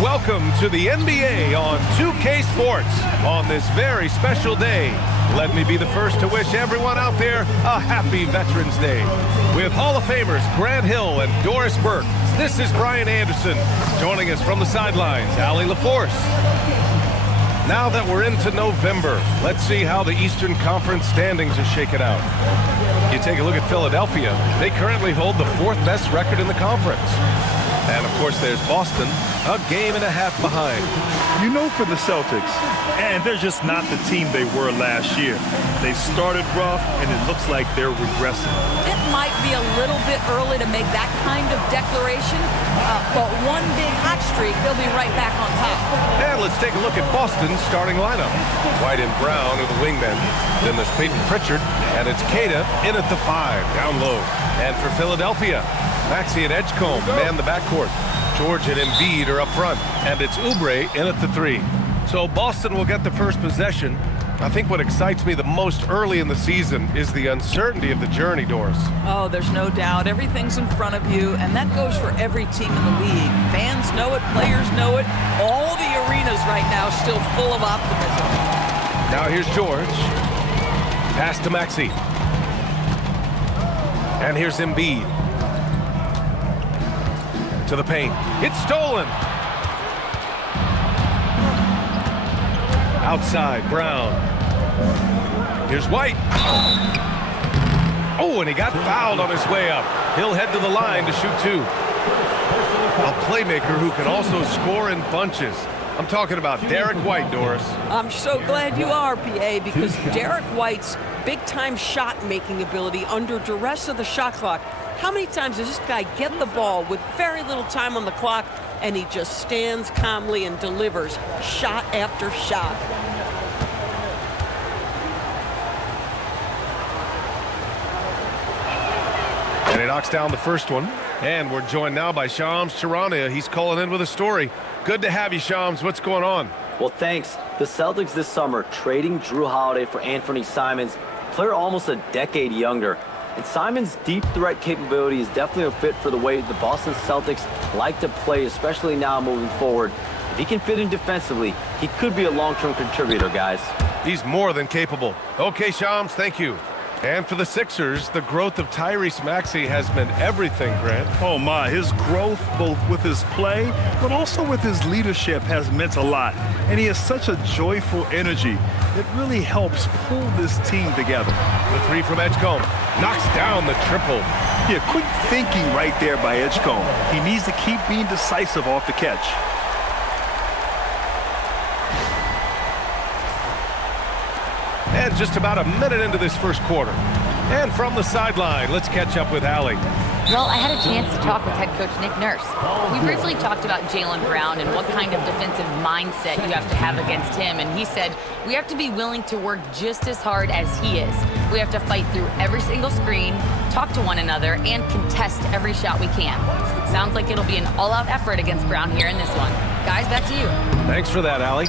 Welcome to the NBA on 2K Sports on this very special day. Let me be the first to wish everyone out there a happy Veterans Day. With Hall of Famers Grant Hill and Doris Burke, this is Brian Anderson. Joining us from the sidelines, Allie LaForce. Now that we're into November, let's see how the Eastern Conference standings are shaken out. You take a look at Philadelphia. They currently hold the 4th best record in the conference. And, of course, there's Boston, a game and a half behind. You know, for the Celtics, and they're just not the team they were last year. They started rough, and it looks like they're regressing. It might be a little bit early to make that kind of declaration, but one big hot streak, they'll be right back on top. And let's take a look at Boston's starting lineup. White and Brown are the wingmen. Then there's Peyton Pritchard, and it's Queta in at the 5, down low. And for Philadelphia, Maxey and Edgecombe man the backcourt. George and Embiid are up front, and it's Oubre in at the 3. So Boston will get the first possession. I think what excites me the most early in the season is the uncertainty of the journey, Doris. Oh, there's no doubt. Everything's in front of you, and that goes for every team in the league. Fans know it, players know it. All the arenas right now still full of optimism. Now here's George. Pass to Maxey. And here's Embiid. To the paint. It's stolen. Outside, Brown. Here's White. Oh, and he got fouled on his way up. He'll head to the line to shoot 2. A playmaker who can also score in bunches. I'm talking about Derrick White, Doris. I'm so glad you are, PA, because Derrick White's big-time shot-making ability under duress of the shot clock. How many times does this guy get the ball with very little time on the clock, and he just stands calmly and delivers shot after shot? And he knocks down the first one. And we're joined now by Shams Charania. He's calling in with a story. Good to have you, Shams. What's going on? Well, thanks. The Celtics this summer trading Drew Holiday for Anfernee Simons, player almost a decade younger. And Simons' deep threat capability is definitely a fit for the way the Boston Celtics like to play, especially now moving forward. If he can fit in defensively, he could be a long-term contributor, guys. He's more than capable. Okay, Shams, thank you. And for the Sixers, the growth of Tyrese Maxey has meant everything, Grant. Oh, my. His growth, both with his play, but also with his leadership, has meant a lot. And he has such a joyful energy that really helps pull this team together. The 3 from Edgecombe. Knocks down the triple. Yeah, quick thinking right there by Edgecombe. He needs to keep being decisive off the catch. And just about a minute into this first quarter. And from the sideline, let's catch up with Allie. Well, I had a chance to talk with head coach Nick Nurse. We briefly talked about Jaylen Brown and what kind of defensive mindset you have to have against him. And he said, we have to be willing to work just as hard as he is. We have to fight through every single screen, talk to one another, and contest every shot we can. Sounds like it'll be an all-out effort against Brown here in this one. Guys, back to you. Thanks for that, Allie.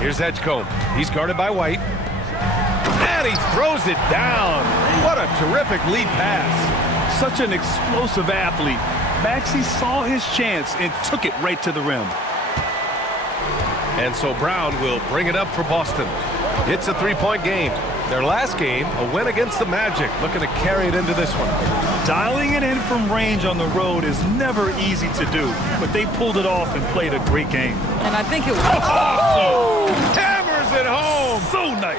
Here's Edgecombe. He's guarded by White. And he throws it down. What a terrific lead pass. Such an explosive athlete. Maxey saw his chance and took it right to the rim. And so Brown will bring it up for Boston. It's a 3-point game. Their last game, a win against the Magic, looking to carry it into this one. Dialing it in from range on the road is never easy to do, but they pulled it off and played a great game. And I think it was Hammers it home. So nice.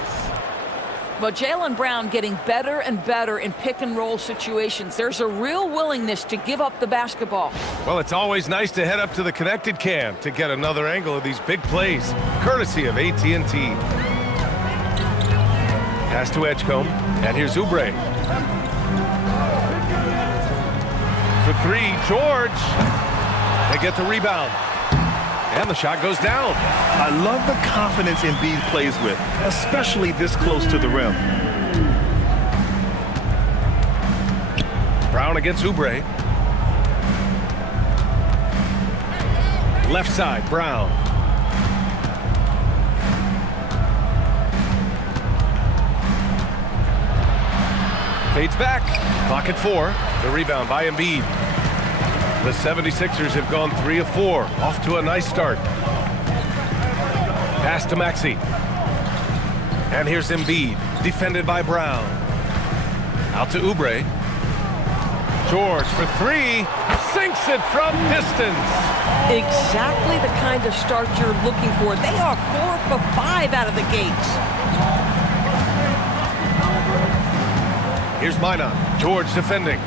But Jaylen Brown getting better and better in pick-and-roll situations. There's a real willingness to give up the basketball. Well, it's always nice to head up to the connected cam to get another angle of these big plays, courtesy of AT&T. Pass to Edgecombe, and here's Oubre. For 3, George. They get the rebound. And the shot goes down. I love the confidence Embiid plays with, especially this close to the rim. Brown against Oubre. Left side, Brown. Fades back. Clock at 4. The rebound by Embiid. The 76ers have gone 3 of 4, off to a nice start. Pass to Maxey. And here's Embiid, defended by Brown. Out to Oubre. George for 3, sinks it from distance. Exactly the kind of start you're looking for. They are 4 for 5 out of the gates. Here's Minot. George defending.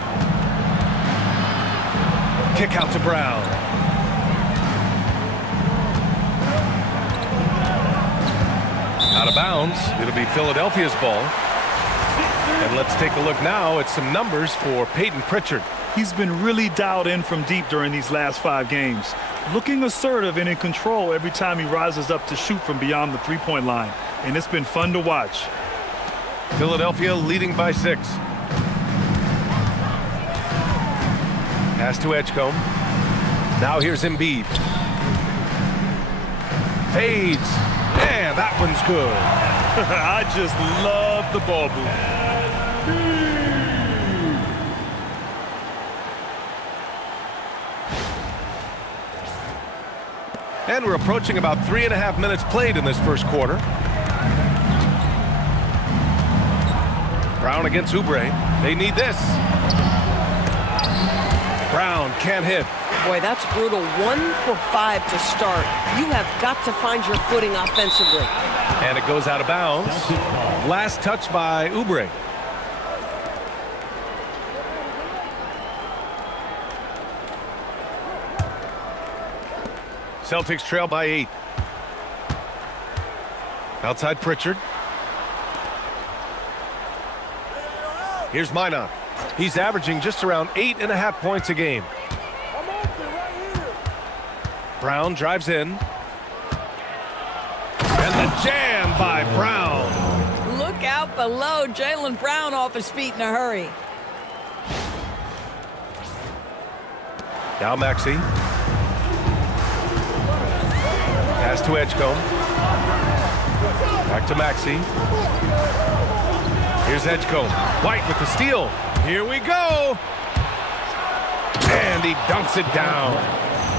Kick out to Brown. Out of bounds. It'll be Philadelphia's ball. And let's take a look now at some numbers for Peyton Pritchard. He's been really dialed in from deep during these last 5 games. Looking assertive and in control every time he rises up to shoot from beyond the three-point line. And it's been fun to watch. Philadelphia leading by 6. Pass to Edgecombe. Now here's Embiid. Fades. And that one's good. I just love the ball movement. And we're approaching about 3.5 minutes played in this first quarter. Brown against Oubre. They need this. Brown can't hit. Boy, that's brutal. 1 for 5 to start. You have got to find your footing offensively. And it goes out of bounds. Last touch by Oubre. Celtics trail by 8. Outside Pritchard. Here's Minot. He's averaging just around 8.5 points a game. Brown drives in. And the jam by Brown. Look out below. Jaylen Brown off his feet in a hurry. Now Maxey. Pass to Edgecombe. Back to Maxey. Here's Edgecombe. White with the steal. Here we go. And he dunks it down.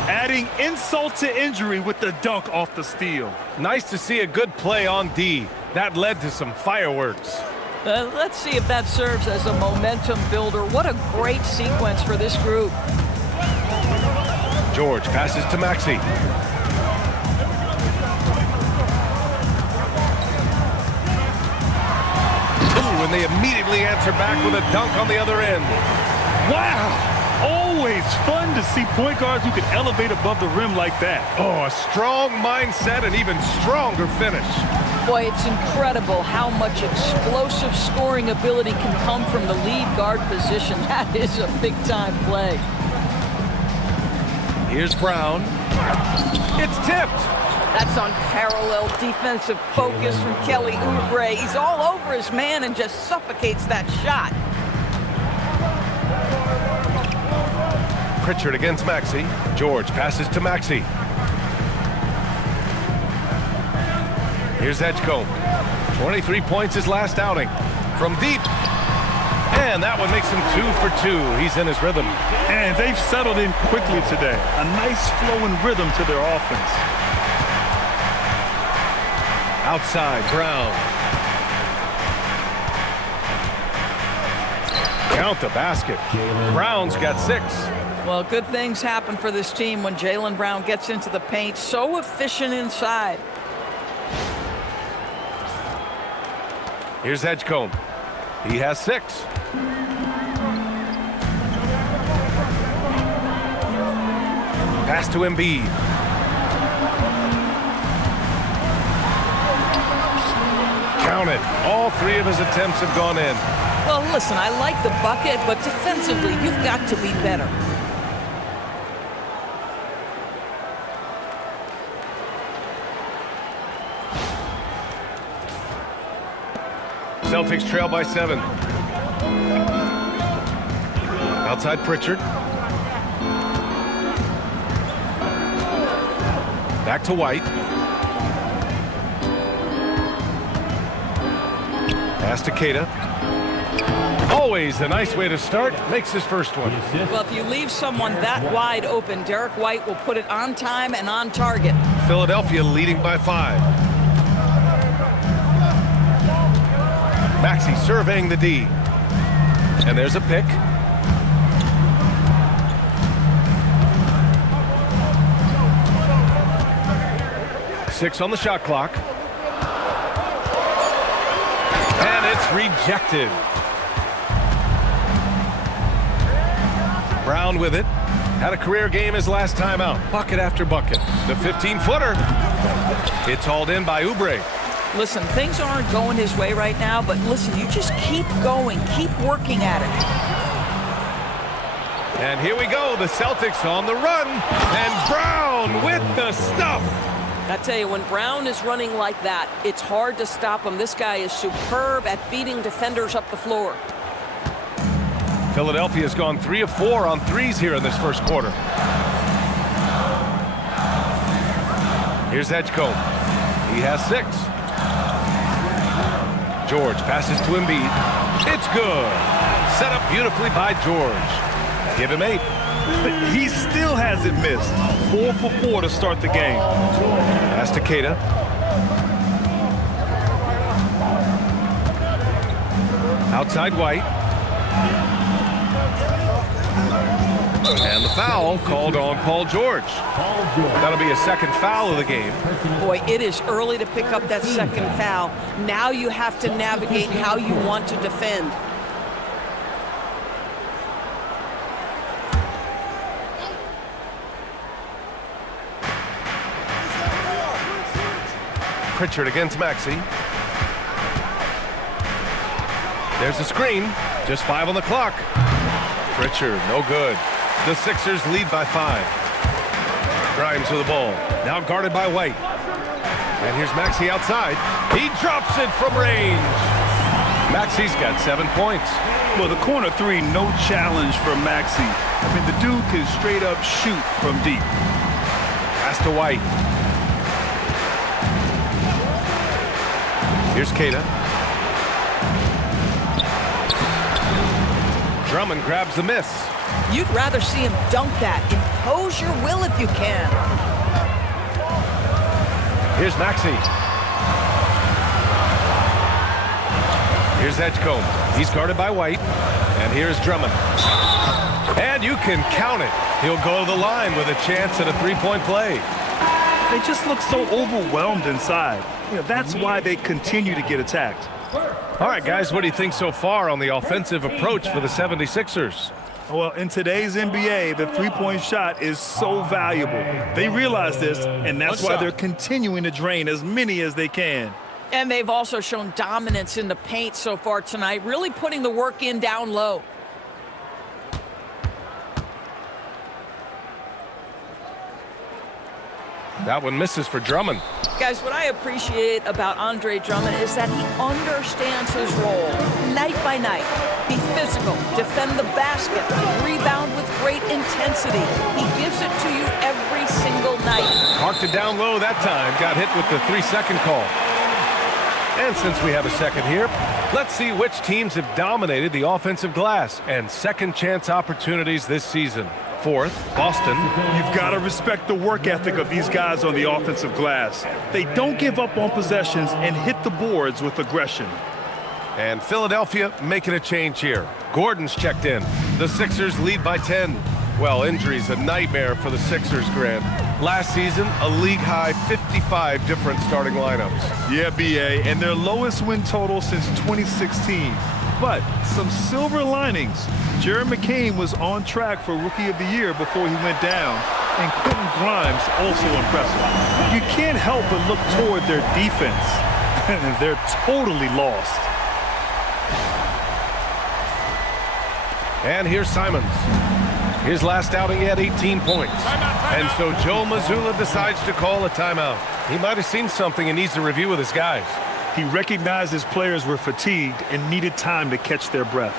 Adding insult to injury with the dunk off the steal. Nice to see a good play on D. That led to some fireworks. Let's see if that serves as a momentum builder. What a great sequence for this group. George passes to Maxey. Ooh, and they immediately answer back with a dunk on the other end. Wow! Always fun to see point guards who can elevate above the rim like that. Oh, a strong mindset and even stronger finish. Boy, it's incredible how much explosive scoring ability can come from the lead guard position. That is a big-time play. Here's Brown. It's tipped. That's unparalleled defensive focus from Kelly Oubre. He's all over his man and just suffocates that shot. Pritchard against Maxey. George passes to Maxey. Here's Edgecombe. 23 points his last outing. From deep. And that one makes him 2 for 2. He's in his rhythm. And they've settled in quickly today. A nice flowing rhythm to their offense. Outside, Brown. Count the basket. Brown's got 6. Well, good things happen for this team when Jaylen Brown gets into the paint. So efficient inside. Here's Edgecombe. He has 6. Pass to Embiid. Count it. All 3 of his attempts have gone in. Well, listen, I like the bucket, but defensively, you've got to be better. Celtics trail by 7. Outside Pritchard. Back to White. Pass to Queta. Always a nice way to start. Makes his first one. Well, if you leave someone that wide open, Derrick White will put it on time and on target. Philadelphia leading by 5. Maxey surveying the D. And there's a pick. Six on the shot clock. And it's rejected. Brown with it. Had a career game his last time out. Bucket after bucket. The 15-footer. It's hauled in by Oubre. Listen, things aren't going his way right now, but listen, you just keep going. Keep working at it. And here we go. The Celtics on the run. And Brown with the stuff. I tell you, when Brown is running like that, it's hard to stop him. This guy is superb at beating defenders up the floor. Philadelphia's gone 3 of 4 on threes here in this first quarter. Here's Edgecombe. He has 6. George passes to Embiid. It's good. Set up beautifully by George. Give him 8. He still hasn't missed. 4 for 4 to start the game. Pass to Keita. Outside White. And the foul called on Paul George. That'll be a second foul of the game. Boy, it is early to pick up that second foul. Now you have to navigate how you want to defend. Pritchard against Maxey. There's a screen. Just 5 on the clock. Pritchard, no good. The Sixers lead by 5. Grimes with the ball. Now guarded by White. And here's Maxey outside. He drops it from range. Maxey's got 7 points. Well, the corner 3, no challenge for Maxey. I mean, the dude can straight up shoot from deep. Pass to White. Here's Keita. Drummond grabs the miss. You'd rather see him dunk that. Impose your will if you can. Here's Maxey. Here's Edgecombe. He's guarded by White. And here's Drummond. And you can count it. He'll go to the line with a chance at a 3-point play. They just look so overwhelmed inside. You know, that's why they continue to get attacked. All right, guys, what do you think so far on the offensive approach for the 76ers? Well, in today's NBA, the three-point shot is so valuable. They realize this, and that's why they're continuing to drain as many as they can. And they've also shown dominance in the paint so far tonight, really putting the work in down low. That one misses for Drummond. Guys, what I appreciate about Andre Drummond is that he understands his role night by night. Be physical, defend the basket, rebound with great intensity. He gives it to you every single night. Parked it down low that time. Got hit with the 3-second call. And since we have a second here, let's see which teams have dominated the offensive glass and second chance opportunities this season. 4th, Boston. You've got to respect the work ethic of these guys on the offensive glass. They don't give up on possessions and hit the boards with aggression. And Philadelphia making a change here. Gordon's checked in. The Sixers lead by 10. Well, injuries a nightmare for the Sixers, Grant. Last season, a league-high 55 different starting lineups. Yeah, BA, and their lowest win total since 2016. But some silver linings. Jared McCain was on track for Rookie of the Year before he went down. And Quentin Grimes also impressive. You can't help but look toward their defense. They're totally lost. And here's Simons. His last outing, he had 18 points. And so Joe Mazzulla decides to call a timeout. He might have seen something and needs to review with his guys. He recognized his players were fatigued and needed time to catch their breath.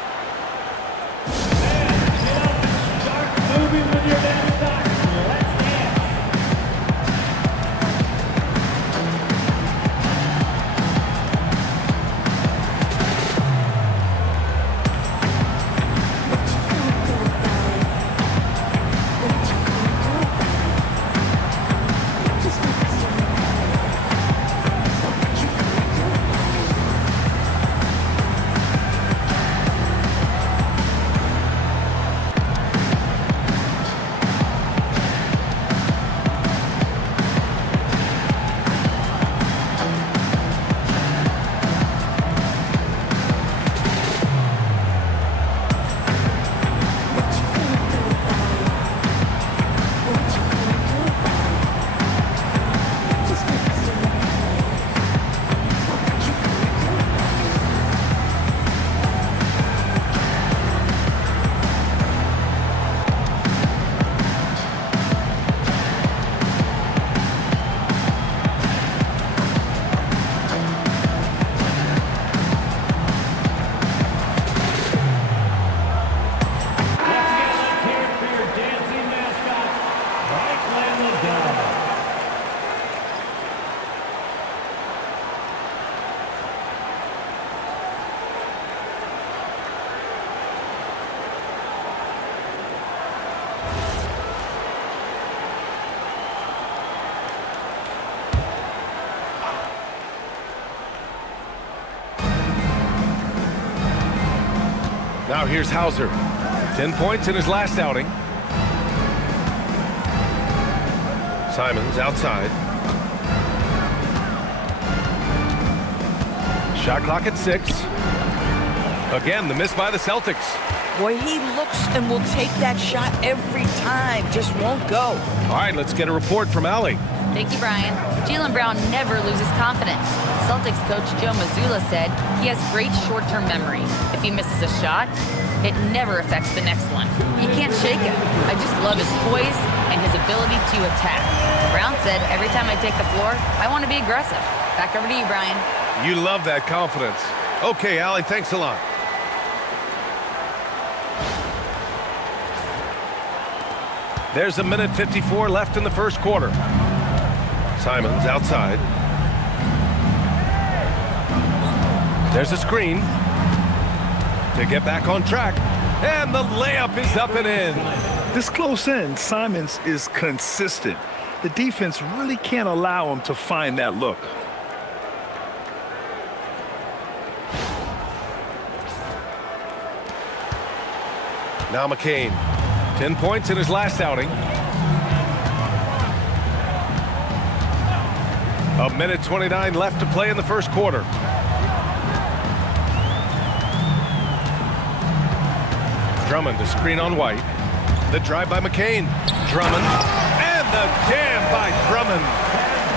Now here's Hauser. 10 points in his last outing. Simons outside. Shot clock at 6. Again, the miss by the Celtics. Boy, he looks and will take that shot every time. Just won't go. All right, let's get a report from Allie. Thank you, Brian. Jaylen Brown never loses confidence. Celtics coach Joe Mazzulla said he has great short-term memory. If he misses a shot, it never affects the next one. You can't shake him. I just love his poise and his ability to attack. Brown said, every time I take the floor, I want to be aggressive. Back over to you, Brian. You love that confidence. Okay, Allie, thanks a lot. There's a minute 54 left in the first quarter. Simons outside. There's a screen to get back on track. And the layup is up and in. This close in, Simons is consistent. The defense really can't allow him to find that look. Now McCain. 10 points in his last outing. A minute 29 left to play in the first quarter. Drummond to screen on White. The drive by McCain. Drummond. And the jam by Drummond.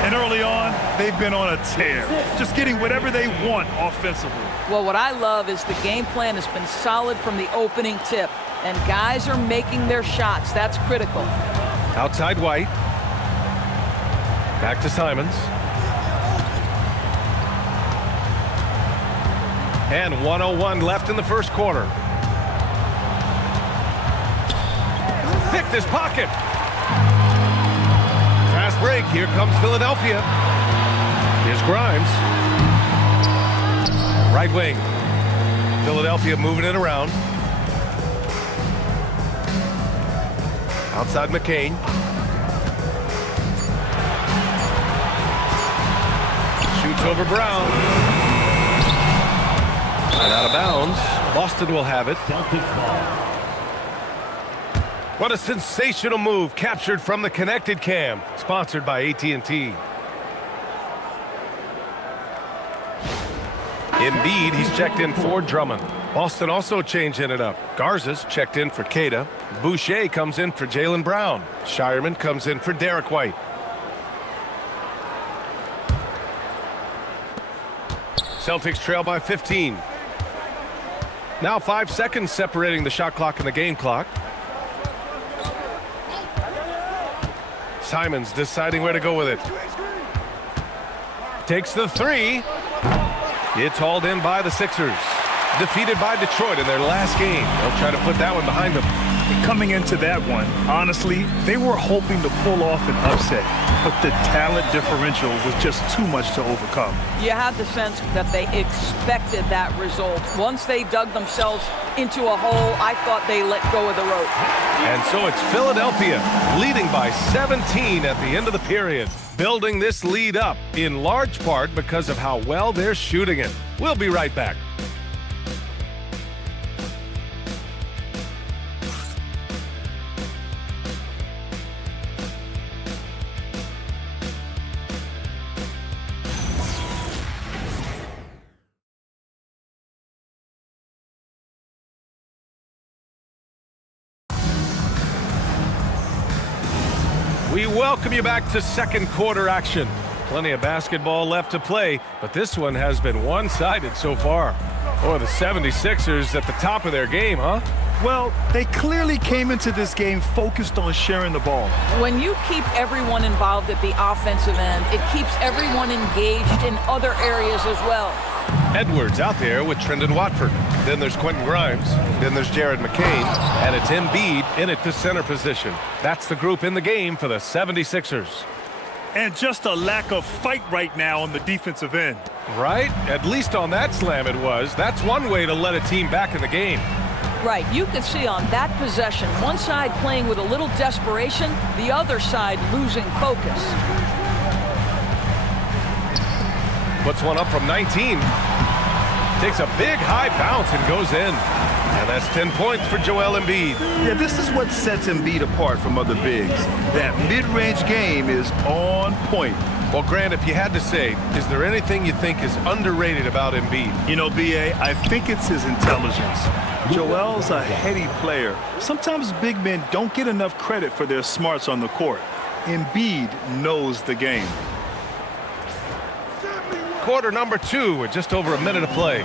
And early on, they've been on a tear. Just getting whatever they want offensively. Well, what I love is the game plan has been solid from the opening tip. And guys are making their shots. That's critical. Outside White. Back to Simons. And 1:01 left in the first quarter. Picked his pocket. Fast break. Here comes Philadelphia. Here's Grimes. Right wing. Philadelphia moving it around. Outside McCain. Shoots over Brown. And out of bounds. Boston will have it. What a sensational move captured from the connected cam. Sponsored by AT&T. Embiid, he's checked in for Drummond. Boston also changing it up. Garza's checked in for Queta. Boucher comes in for Jaylen Brown. Shireman comes in for Derrick White. Celtics trail by 15. Now 5 seconds separating the shot clock and the game clock. Simons deciding where to go with it. Takes the three. It's hauled in by the Sixers. Defeated by Detroit in their last game. They'll try to put that one behind them. Coming into that one, honestly, they were hoping to pull off an upset, but the talent differential was just too much to overcome. You have the sense that they expected that result. Once they dug themselves into a hole, I thought they let go of the rope. And so it's Philadelphia leading by 17 at the end of the period. Building this lead up in large part because of how well they're shooting it. We'll be right back. We welcome you back to second quarter action. Plenty of basketball left to play, but this one has been one-sided so far. Or the 76ers at the top of their game, huh? Well, they clearly came into this game focused on sharing the ball. When you keep everyone involved at the offensive end, it keeps everyone engaged in other areas as well. Edwards out there with Trendon Watford. Then there's Quentin Grimes. Then there's Jared McCain. And it's Embiid in at the center position. That's the group in the game for the 76ers. And just a lack of fight right now on the defensive end. Right? At least on that slam it was. That's one way to let a team back in the game. Right, you could see on that possession, one side playing with a little desperation, the other side losing focus. Puts one up from 19. Takes a big high bounce and goes in. And that's 10 points for Joel Embiid. Yeah, this is what sets Embiid apart from other bigs. That mid-range game is on point. Well, Grant, if you had to say, is there anything you think is underrated about Embiid? You know, B.A., I think it's his intelligence. Joel's a heady player. Sometimes big men don't get enough credit for their smarts on the court. Embiid knows the game. Quarter number 2 with just over a minute to play.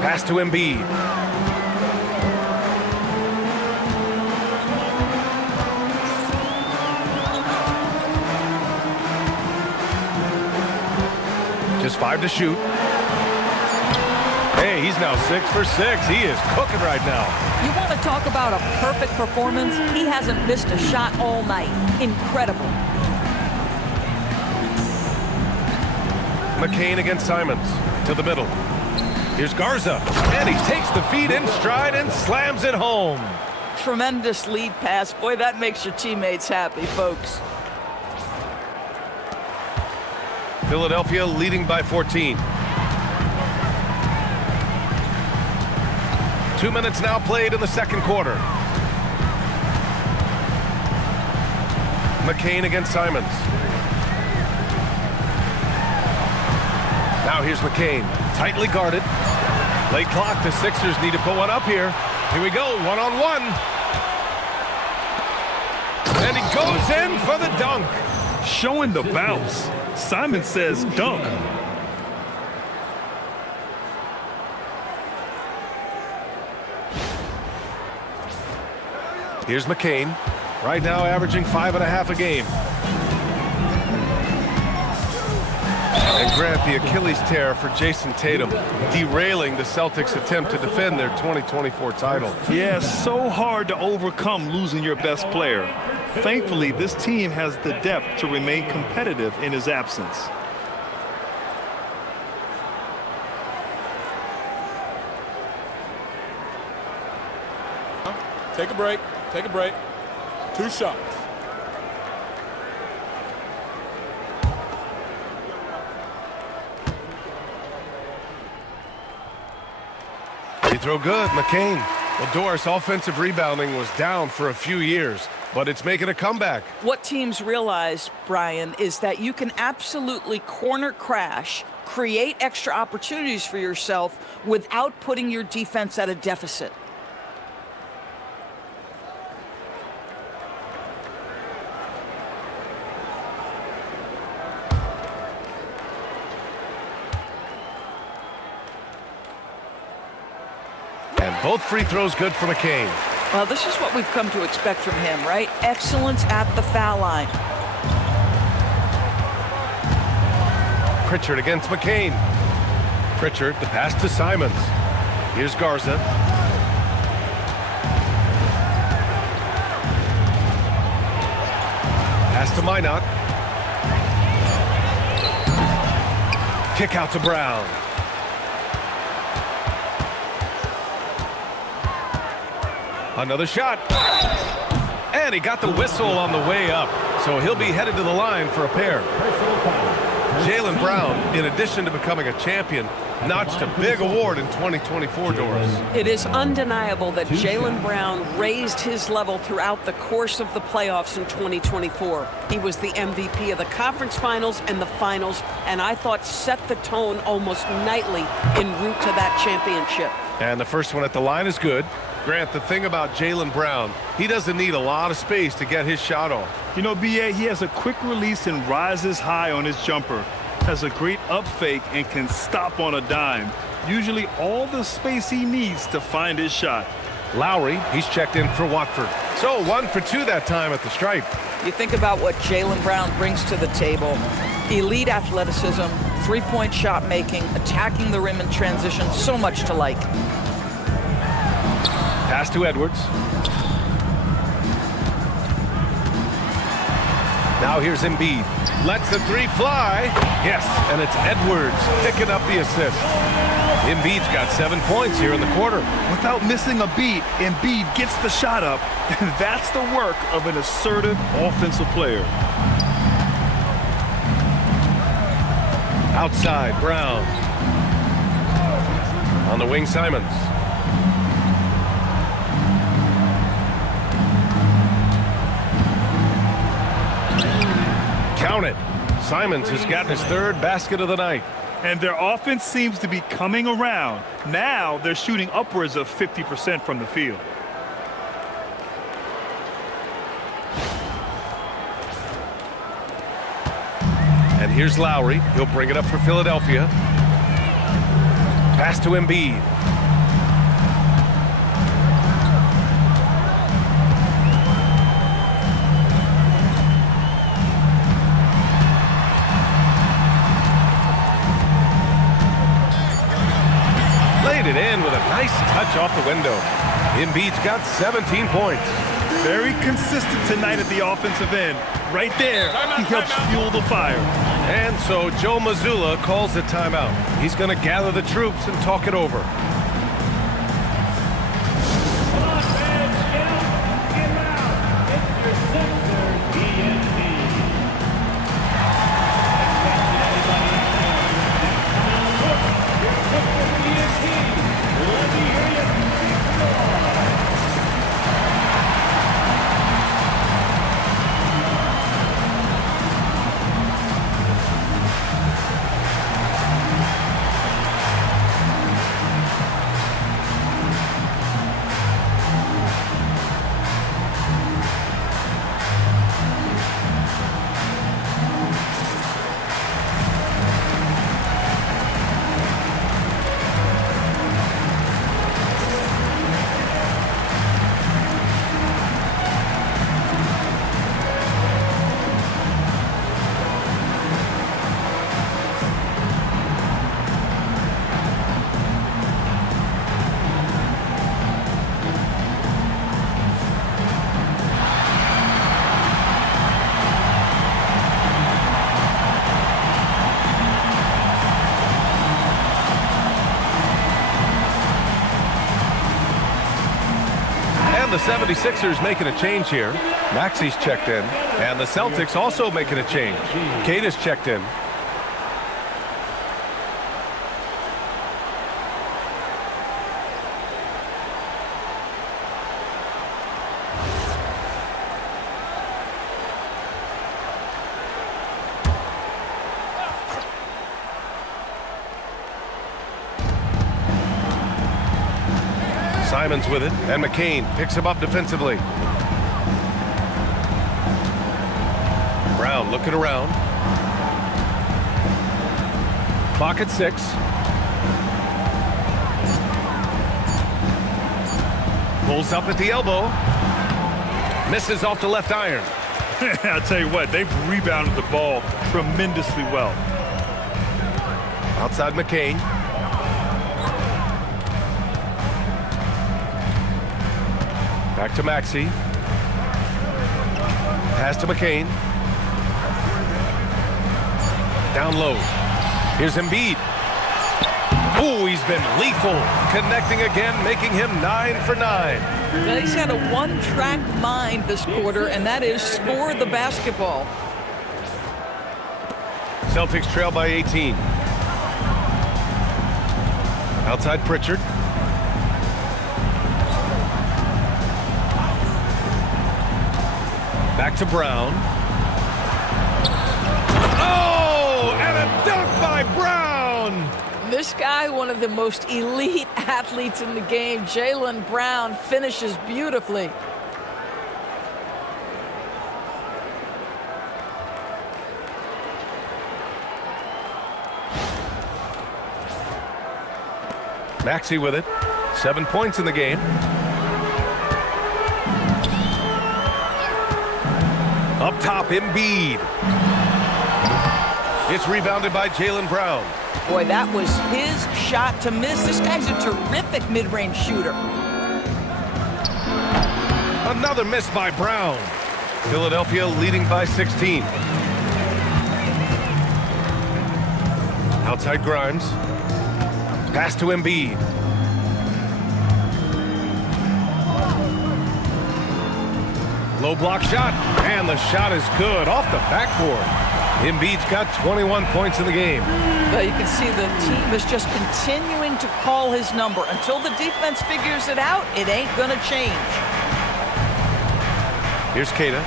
Pass to Embiid. Just 5 to shoot. Hey, he's now 6 for 6. He is cooking right now. You want to talk about a perfect performance? He hasn't missed a shot all night. Incredible. McCain against Simons to the middle. Here's Garza, and he takes the feed in stride and slams it home. Tremendous lead pass. Boy, that makes your teammates happy, folks. Philadelphia leading by 14. 2 minutes now played in the second quarter. McCain against Simons. Now here's McCain, tightly guarded. Late clock, the Sixers need to put one up here. Here we go, one-on-one. And he goes in for the dunk. Showing the bounce. Simon says dunk. Here's McCain, right now averaging 5.5 a game. And Grant, the Achilles tear for Jayson Tatum, derailing the Celtics' attempt to defend their 2024 title. Yeah, so hard to overcome losing your best player. Thankfully, this team has the depth to remain competitive in his absence. Take a break. Take a break. 2 shots. Free throw good, McCain. Well, Doris, offensive rebounding was down for a few years, but it's making a comeback. What teams realize, Brian, is that you can absolutely corner crash, create extra opportunities for yourself without putting your defense at a deficit. And both free throws good for McCain. Well, this is what we've come to expect from him, right? Excellence at the foul line. Pritchard against McCain. Pritchard, the pass to Simons. Here's Garza. Pass to Minot. Kick out to Brown. Another shot. And he got the whistle on the way up, so he'll be headed to the line for a pair. Jaylen Brown, in addition to becoming a champion, notched a big award in 2024, Doris. It is undeniable that Jaylen Brown raised his level throughout the course of the playoffs in 2024. He was the MVP of the conference finals and the finals, and I thought set the tone almost nightly en route to that championship. And the first one at the line is good. Grant, the thing about Jaylen Brown, he doesn't need a lot of space to get his shot off. You know, B.A., he has a quick release and rises high on his jumper. Has a great up fake and can stop on a dime. Usually all the space he needs to find his shot. Lowry, he's checked in for Watford. So 1 for 2 that time at the stripe. You think about what Jaylen Brown brings to the table. Elite athleticism, three-point shot making, attacking the rim in transition, so much to like. Pass to Edwards. Now here's Embiid. Lets the three fly. Yes, and it's Edwards picking up the assist. Embiid's got 7 points here in the quarter. Without missing a beat, Embiid gets the shot up, and that's the work of an assertive offensive player. Outside, Brown. On the wing, Simons. Count it. Simons has gotten his third basket of the night. And their offense seems to be coming around. Now they're shooting upwards of 50% from the field. And here's Lowry. He'll bring it up for Philadelphia. Pass to Embiid. Laid it in with a nice touch off the window. Embiid's got 17 points. Very consistent tonight at the offensive end. Right there, he helps fuel the fire. And so Joe Mazzulla calls the timeout. He's going to gather the troops and talk it over. The 76ers making a change here. Maxey's checked in. And the Celtics also making a change. Kate is checked in. Simons with it, and McCain picks him up defensively. Brown looking around. Clock at 6. Pulls up at the elbow. Misses off the left iron. I'll tell you what, they've rebounded the ball tremendously well. Outside McCain. Back to Maxey. Pass to McCain. Down low. Here's Embiid. Oh, he's been lethal. Connecting again, making him 9 for 9. Well, he's had a one-track mind this quarter, and that is score the basketball. Celtics trail by 18. Outside Pritchard. Back to Brown. Oh, and a dunk by Brown. This guy, one of the most elite athletes in the game, Jaylen Brown, finishes beautifully. Maxey with it. 7 points in the game. Up top, Embiid. It's rebounded by Jaylen Brown. Boy, that was his shot to miss. This guy's a terrific mid-range shooter. Another miss by Brown. Philadelphia leading by 16. Outside Grimes. Pass to Embiid. Low block shot, and the shot is good off the backboard. Embiid's got 21 points in the game. Well, you can see the team is just continuing to call his number. Until the defense figures it out, it ain't going to change. Here's Kata.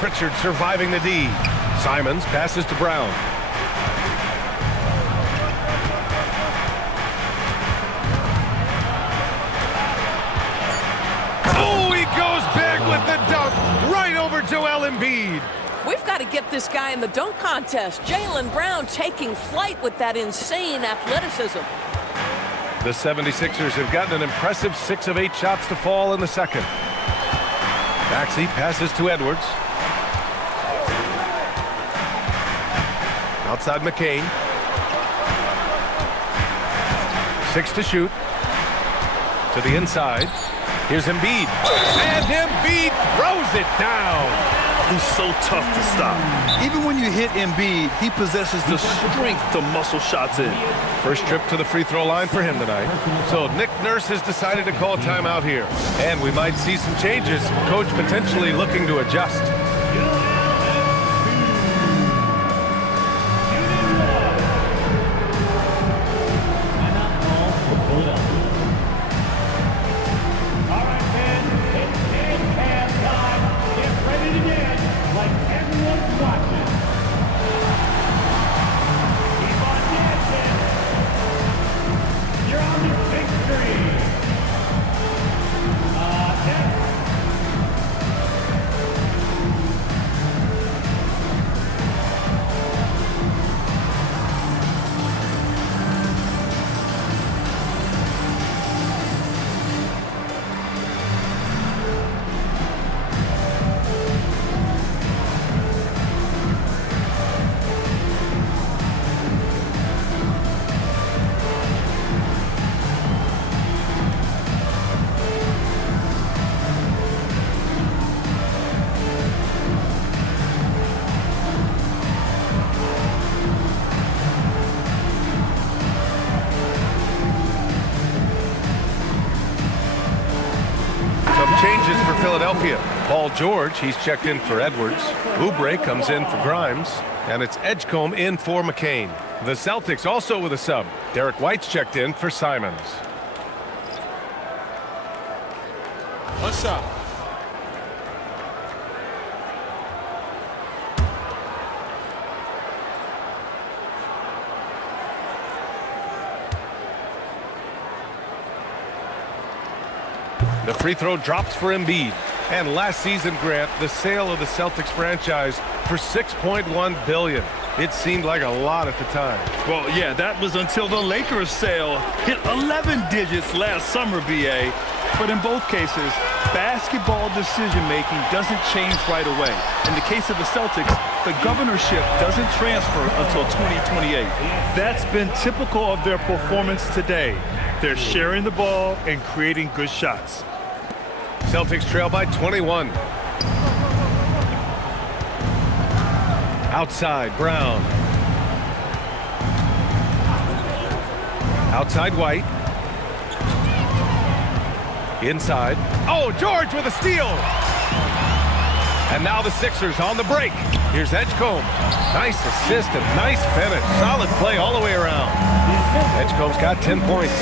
Pritchard surviving the D. Simons passes to Brown. Oh, he goes big with the dunk right over Joel Embiid. We've got to get this guy in the dunk contest. Jaylen Brown taking flight with that insane athleticism. The 76ers have gotten an impressive 6 of 8 shots to fall in the second. Maxey passes to Edwards. Outside McCain. 6 to shoot. To the inside. Here's Embiid. And Embiid throws it down. He's so tough to stop. Even when you hit Embiid, he possesses the strength to muscle shots in. First trip to the free throw line for him tonight. So Nick Nurse has decided to call a timeout here. And we might see some changes. Coach potentially looking to adjust. Changes for Philadelphia. Paul George, he's checked in for Edwards. Oubre comes in for Grimes. And it's Edgecombe in for McCain. The Celtics also with a sub. Derrick White's checked in for Simons. One shot. The free throw drops for Embiid. And last season, Grant, the sale of the Celtics franchise for $6.1 billion. It seemed like a lot at the time. Well, yeah, that was until the Lakers sale hit 11 digits last summer, BA. But in both cases, basketball decision-making doesn't change right away. In the case of the Celtics, the governorship doesn't transfer until 2028. That's been typical of their performance today. They're sharing the ball and creating good shots. Celtics trail by 21. Outside, Brown. Outside, White. Inside. Oh, George with a steal. And now the Sixers on the break. Here's Edgecombe. Nice assist and nice finish. Solid play all the way around. Edgecombe's got 10 points.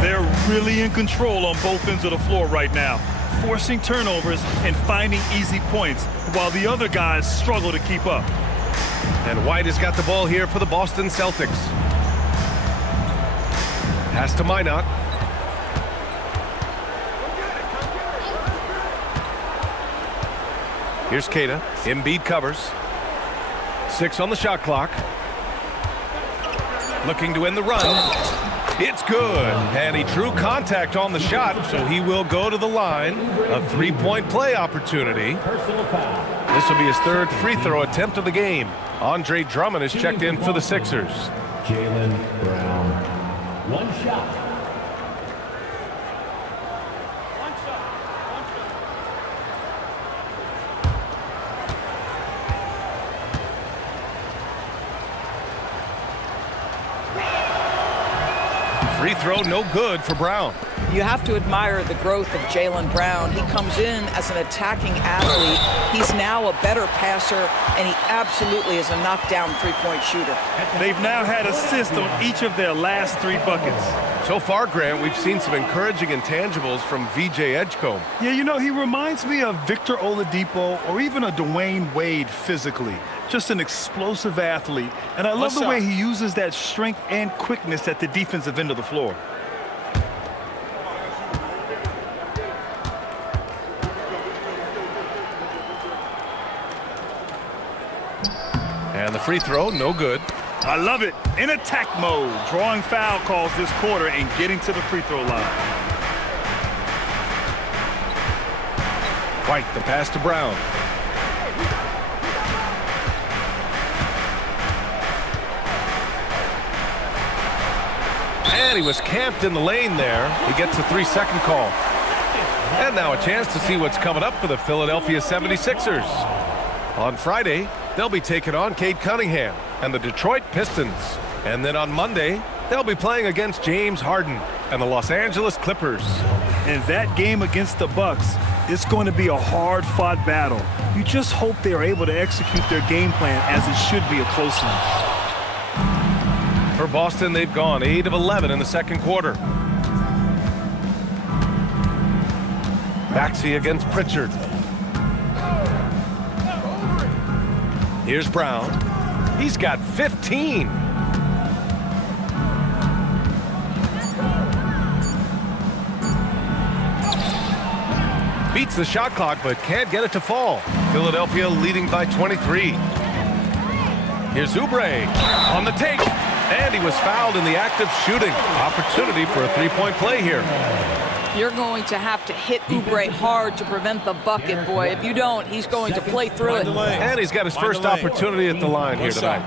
They're really in control on both ends of the floor right now, forcing turnovers and finding easy points while the other guys struggle to keep up. And White has got the ball here for the Boston Celtics. Pass to Minot. Here's Kata. Embiid covers. 6 on the shot clock. Looking to end the run. It's good. And he drew contact on the shot, so he will go to the line. A three-point play opportunity. This will be his third free throw attempt of the game. Andre Drummond is checked in for the Sixers. Jaylen Brown, one shot. Free throw no good for Brown. You have to admire the growth of Jaylen Brown. He comes in as an attacking athlete. He's now a better passer, and he absolutely is a knockdown three-point shooter. They've now had assists on each of their last 3 buckets. So far, Grant, we've seen some encouraging intangibles from VJ Edgecombe. Yeah, you know, he reminds me of Victor Oladipo or even a Dwayne Wade physically. Just an explosive athlete. And I love the way he uses that strength and quickness at the defensive end of the floor. And the free throw, no good. I love it. In attack mode, drawing foul calls this quarter and getting to the free throw line. White, the pass to Brown. And he was camped in the lane there. He gets a 3-second call. And now a chance to see what's coming up for the Philadelphia 76ers. On Friday, they'll be taking on Cade Cunningham and the Detroit Pistons. And then on Monday, they'll be playing against James Harden and the Los Angeles Clippers. And that game against the Bucks, it's going to be a hard-fought battle. You just hope they're able to execute their game plan as it should be a close one. For Boston, they've gone 8 of 11 in the second quarter. Maxey against Pritchard. Here's Brown. He's got 15. Beats the shot clock, but can't get it to fall. Philadelphia leading by 23. Here's Oubre on the take. And he was fouled in the act of shooting. Opportunity for a three-point play here. You're going to have to hit Oubre hard to prevent the bucket, boy. If you don't, he's going to play through it. And he's got his first opportunity at the line here tonight.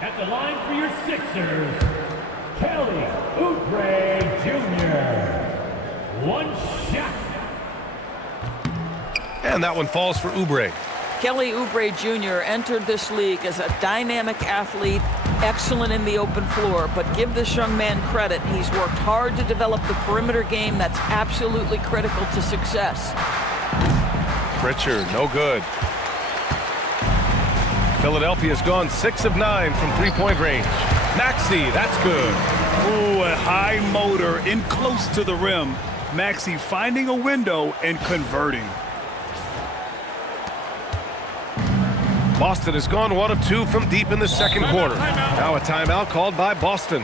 At the line for your Sixers, Kelly Oubre Jr. 1 shot. And that one falls for Oubre. Kelly Oubre Jr. entered this league as a dynamic athlete, excellent in the open floor, but give this young man credit. He's worked hard to develop the perimeter game that's absolutely critical to success. Pritchard, no good. Philadelphia's gone 6 of 9 from three-point range. Maxey, that's good. Ooh, a high motor in close to the rim. Maxey finding a window and converting. Boston has gone 1 of 2 from deep in the second quarter. Now a timeout called by Boston.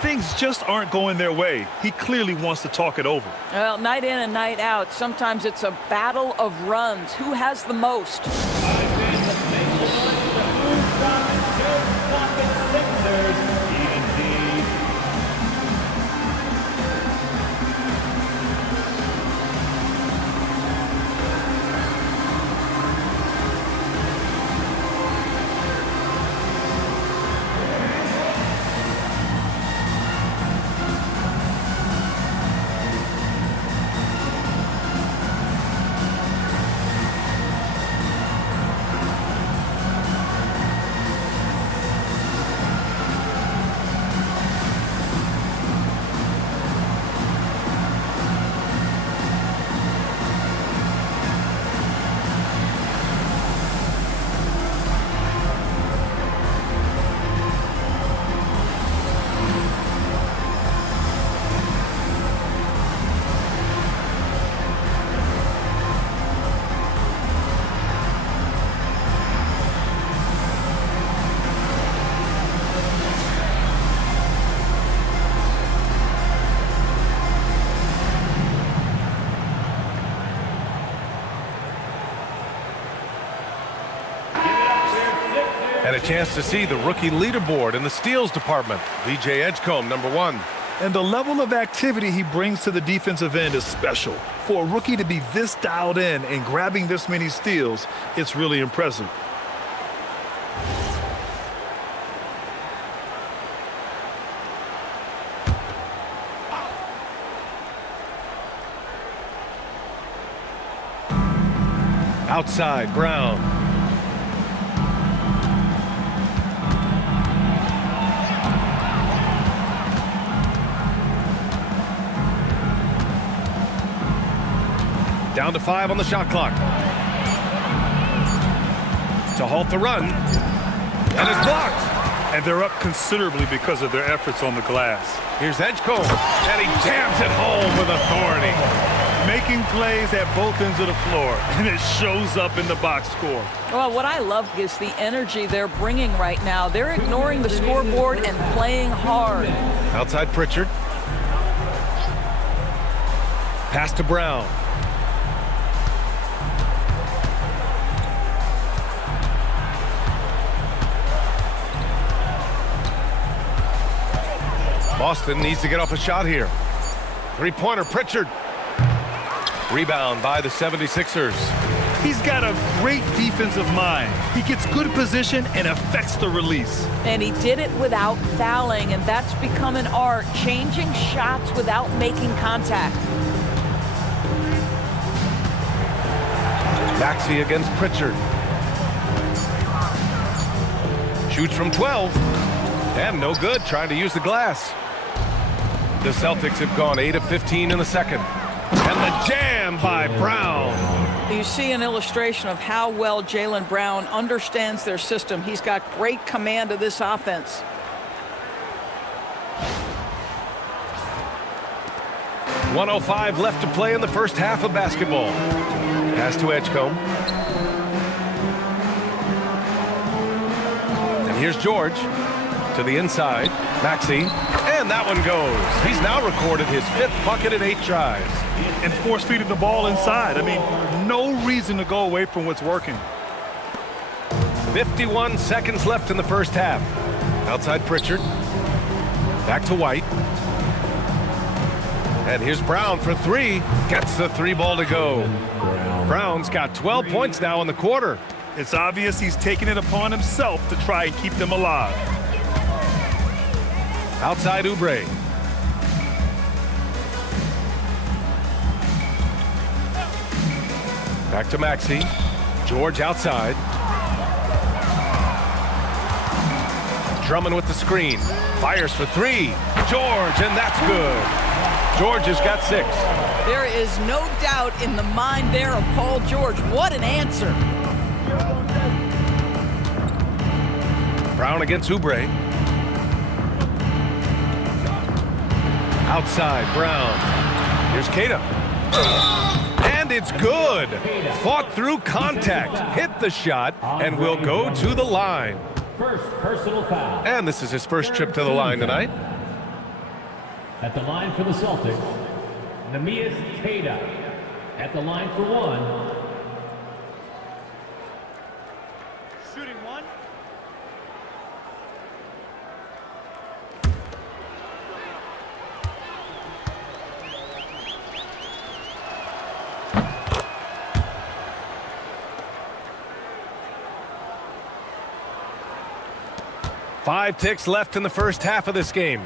Things just aren't going their way. He clearly wants to talk it over. Well, night in and night out, sometimes it's a battle of runs. Who has the most? And a chance to see the rookie leaderboard in the steals department. VJ Edgecombe, #1. And the level of activity he brings to the defensive end is special. For a rookie to be this dialed in and grabbing this many steals, it's really impressive. Outside, Brown. Down to 5 on the shot clock. To halt the run. And it's blocked. And they're up considerably because of their efforts on the glass. Here's Edgecombe, and he jams it home with authority. Making plays at both ends of the floor, and it shows up in the box score. Well, what I love is the energy they're bringing right now. They're ignoring the scoreboard and playing hard. Outside Pritchard. Pass to Brown. Boston needs to get off a shot here. Three-pointer, Pritchard. Rebound by the 76ers. He's got a great defensive mind. He gets good position and affects the release. And he did it without fouling, and that's become an art, changing shots without making contact. Maxey against Pritchard. Shoots from 12. And no good, trying to use the glass. The Celtics have gone 8 of 15 in the second. And the jam by Brown. You see an illustration of how well Jaylen Brown understands their system. He's got great command of this offense. .105 left to play in the first half of basketball. Pass to Edgecombe. And here's George. To the inside, Maxey, and that one goes. He's now recorded his 5th bucket in 8 tries. And force-feeding the ball inside. I mean, no reason to go away from what's working. 51 seconds left in the first half. Outside Pritchard. Back to White. And here's Brown for 3. Gets the 3-ball to go. Brown's got 12 points now in the quarter. It's obvious he's taking it upon himself to try and keep them alive. Outside Oubre. Back to Maxey. George outside. Drummond with the screen. Fires for 3. George, and that's good. George has got 6. There is no doubt in the mind there of Paul George. What an answer. Brown against Oubre. Outside, Brown. Here's Tatum. And it's good. Fought through contact. Hit the shot and will go to the line. First personal foul. And this is his first trip to the line tonight. At the line for the Celtics, Tatum. At the line for 1. Shooting 1. Five ticks left in the first half of this game.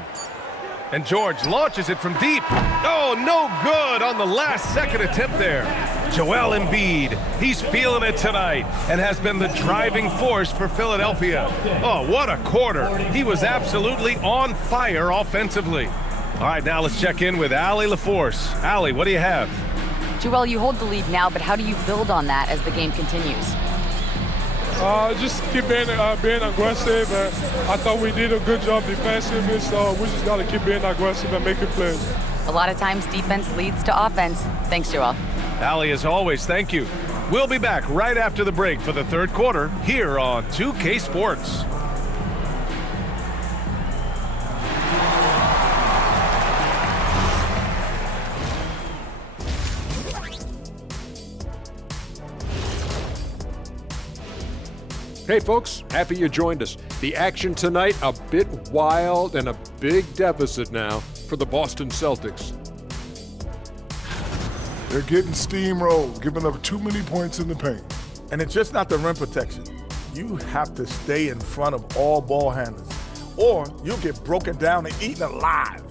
And George launches it from deep. Oh, no good on the last second attempt there. Joel Embiid, he's feeling it tonight and has been the driving force for Philadelphia. Oh, what a quarter. He was absolutely on fire offensively. All right, now let's check in with Allie LaForce. Allie, what do you have? Joel, you hold the lead now, but how do you build on that as the game continues? Just keep being aggressive. I thought we did a good job defensively, so we just got to keep being aggressive and making plays. A lot of times defense leads to offense. Thanks, Joel. Allie, as always, thank you. We'll be back right after the break for the third quarter here on 2K Sports. Hey folks, happy you joined us. The action tonight, a bit wild and a big deficit now for the Boston Celtics. They're getting steamrolled, giving up too many points in the paint. And it's just not the rim protection. You have to stay in front of all ball handlers, or you'll get broken down and eaten alive.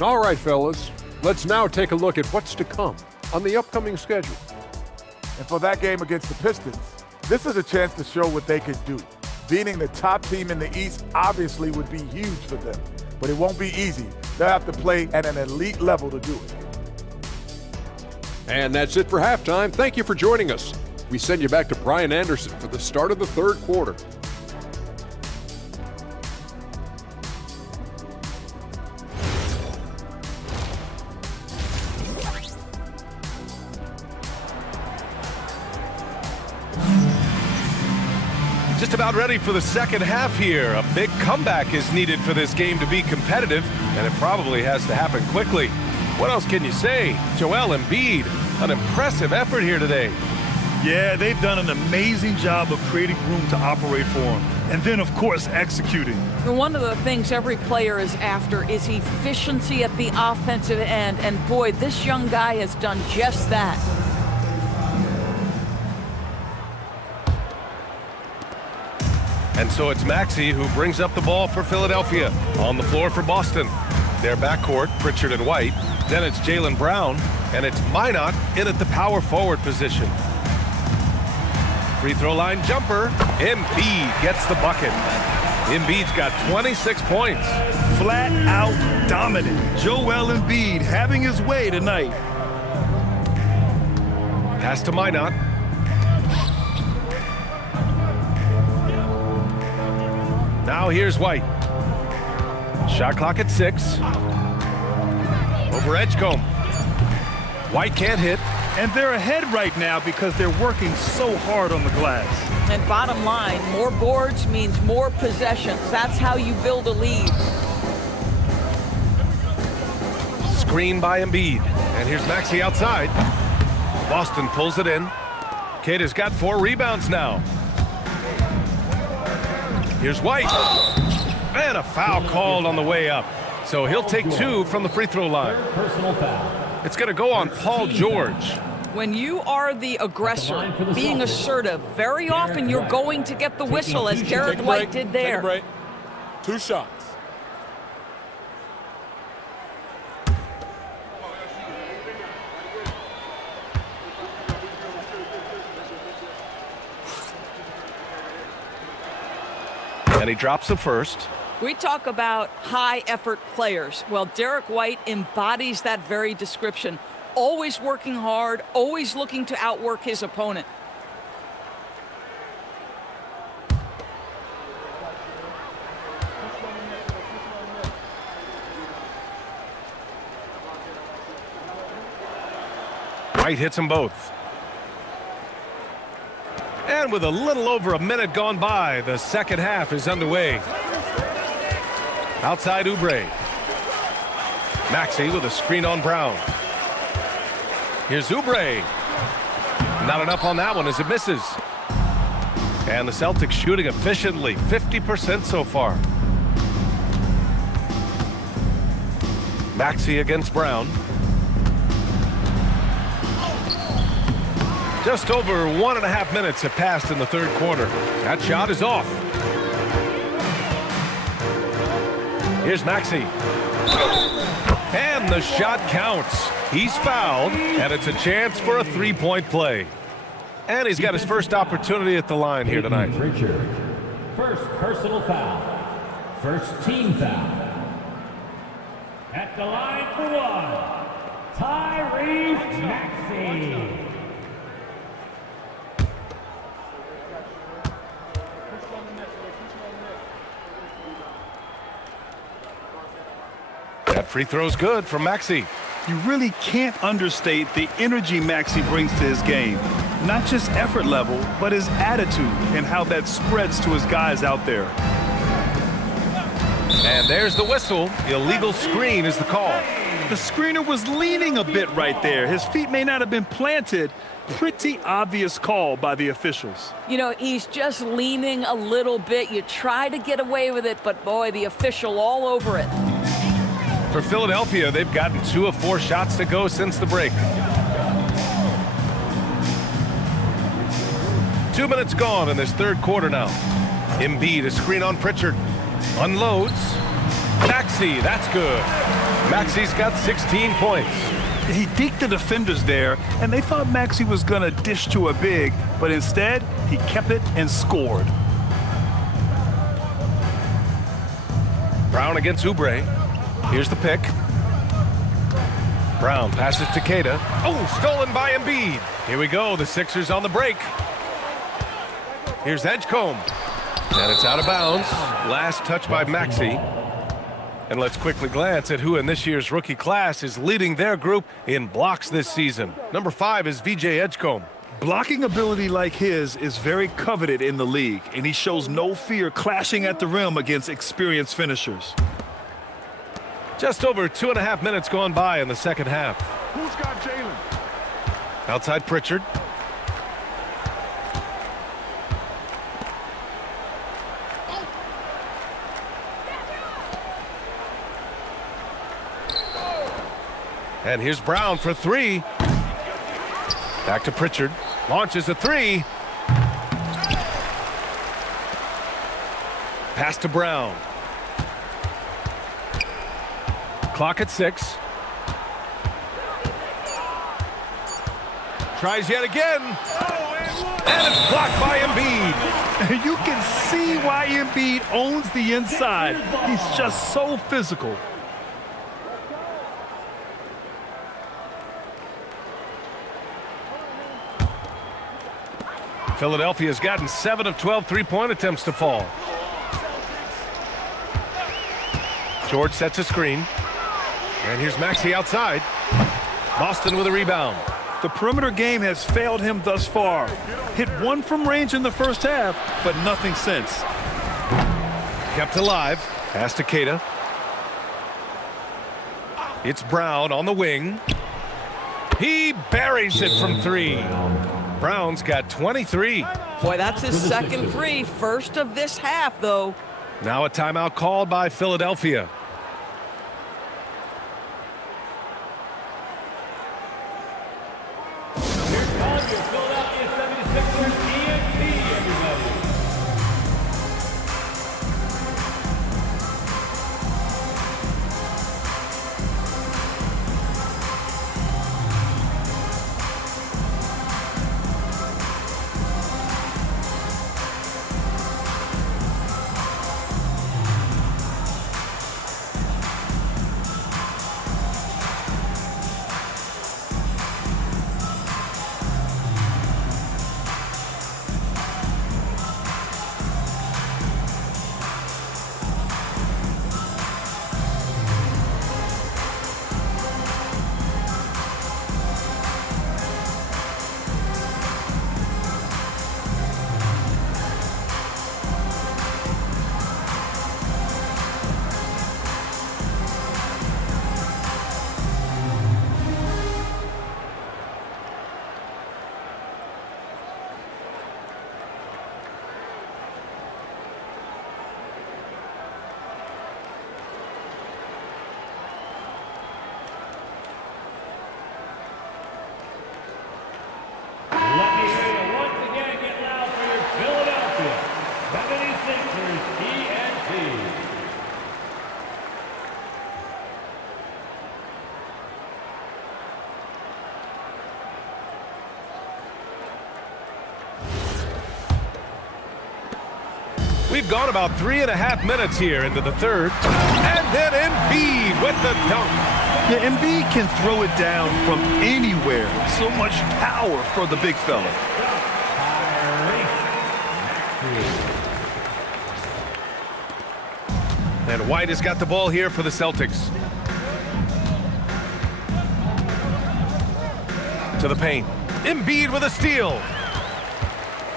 All right, fellas, let's now take a look at what's to come on the upcoming schedule. And for that game against the Pistons, this is a chance to show what they could do. Beating the top team in the East obviously would be huge for them. but it won't be easy. They'll have to play at an elite level to do it. And that's it for halftime. Thank you for joining us. We send you back to Brian Anderson for the start of the third quarter. Just about ready for the second half here. A big comeback is needed for this game to be competitive, and it probably has to happen quickly. What else can you say? Joel Embiid, an impressive effort here today. Yeah, they've done an amazing job of creating room to operate for him. And then, of course, executing. One of the things every player is after is efficiency at the offensive end. And boy, this young guy has done just that. And so it's Maxey who brings up the ball for Philadelphia. On the floor for Boston. Their backcourt, Pritchard and White. Then it's Jaylen Brown, and it's Minot in at the power forward position. Free throw line jumper. Embiid gets the bucket. Embiid's got 26 points. Flat out dominant. Joel Embiid having his way tonight. Pass to Minot. Now here's White. Shot clock at 6. Over Edgecombe. White can't hit. And they're ahead right now because they're working so hard on the glass. And bottom line, more boards means more possessions. That's how you build a lead. Screen by Embiid. And here's Maxey outside. Boston pulls it in. Kid has got 4 rebounds now. Here's White. And a foul called on the way up. So he'll take 2 from the free throw line. Personal foul. It's going to go on Paul George. When you are the aggressor, being assertive, very often you're going to get the whistle, as Derrick White did there. Take a break. 2 shots. And he drops the first. We talk about high-effort players. Well, Derrick White embodies that very description. Always working hard, always looking to outwork his opponent. White hits them both. And with a little over a minute gone by, the second half is underway. Outside Oubre. Maxey with a screen on Brown. Here's Oubre. Not enough on that one as it misses. And the Celtics shooting efficiently, 50% so far. Maxey against Brown. Just over 1.5 minutes have passed in the third quarter. That shot is off. Here's Maxey. And the shot counts. He's fouled, and it's a chance for a 3-point play. And he's got his first opportunity at the line here tonight. Pritchard. First personal foul. First team foul. At the line for 1, Tyrese Maxey. That free throw's good from Maxey. You really can't understate the energy Maxey brings to his game. Not just effort level, but his attitude and how that spreads to his guys out there. And there's the whistle. Illegal screen is the call. The screener was leaning a bit right there. His feet may not have been planted. Pretty obvious call by the officials. You know, he's just leaning a little bit. You try to get away with it, but boy, the official all over it. For Philadelphia, they've gotten 2 of 4 shots to go since the break. 2 minutes gone in this third quarter now. Embiid, a screen on Pritchard. Unloads. Maxey, that's good. Maxey's got 16 points. He deked the defenders there, and they thought Maxey was going to dish to a big, but instead, he kept it and scored. Brown against Oubre. Here's the pick. Brown passes to Queta. Oh, stolen by Embiid. Here we go, the Sixers on the break. Here's Edgecombe. And it's out of bounds. Last touch by Maxey. And let's quickly glance at who in this year's rookie class is leading their group in blocks this season. Number 5 is VJ Edgecombe. Blocking ability like his is very coveted in the league, and he shows no fear clashing at the rim against experienced finishers. Just over 2.5 minutes gone by in the second half. Who's got Jaylen? Outside Pritchard. And here's Brown for 3. Back to Pritchard. Launches a 3. Pass to Brown. Clock at 6. Tries yet again. And it's blocked by Embiid. You can see why Embiid owns the inside. He's just so physical. Philadelphia's gotten 7 of 12 three-point attempts to fall. George sets a screen. And here's Maxey outside. Boston with a rebound. The perimeter game has failed him thus far. Hit 1 from range in the first half, but nothing since. Kept alive. Pass to Queta. It's Brown on the wing. He buries it from 3. Brown's got 23. Boy, that's his second 3. First of this half, though. Now a timeout called by Philadelphia. We've gone about 3.5 minutes here into the third. And then Embiid with the dunk. Yeah, Embiid can throw it down from anywhere. So much power for the big fella. And White has got the ball here for the Celtics. To the paint. Embiid with a steal.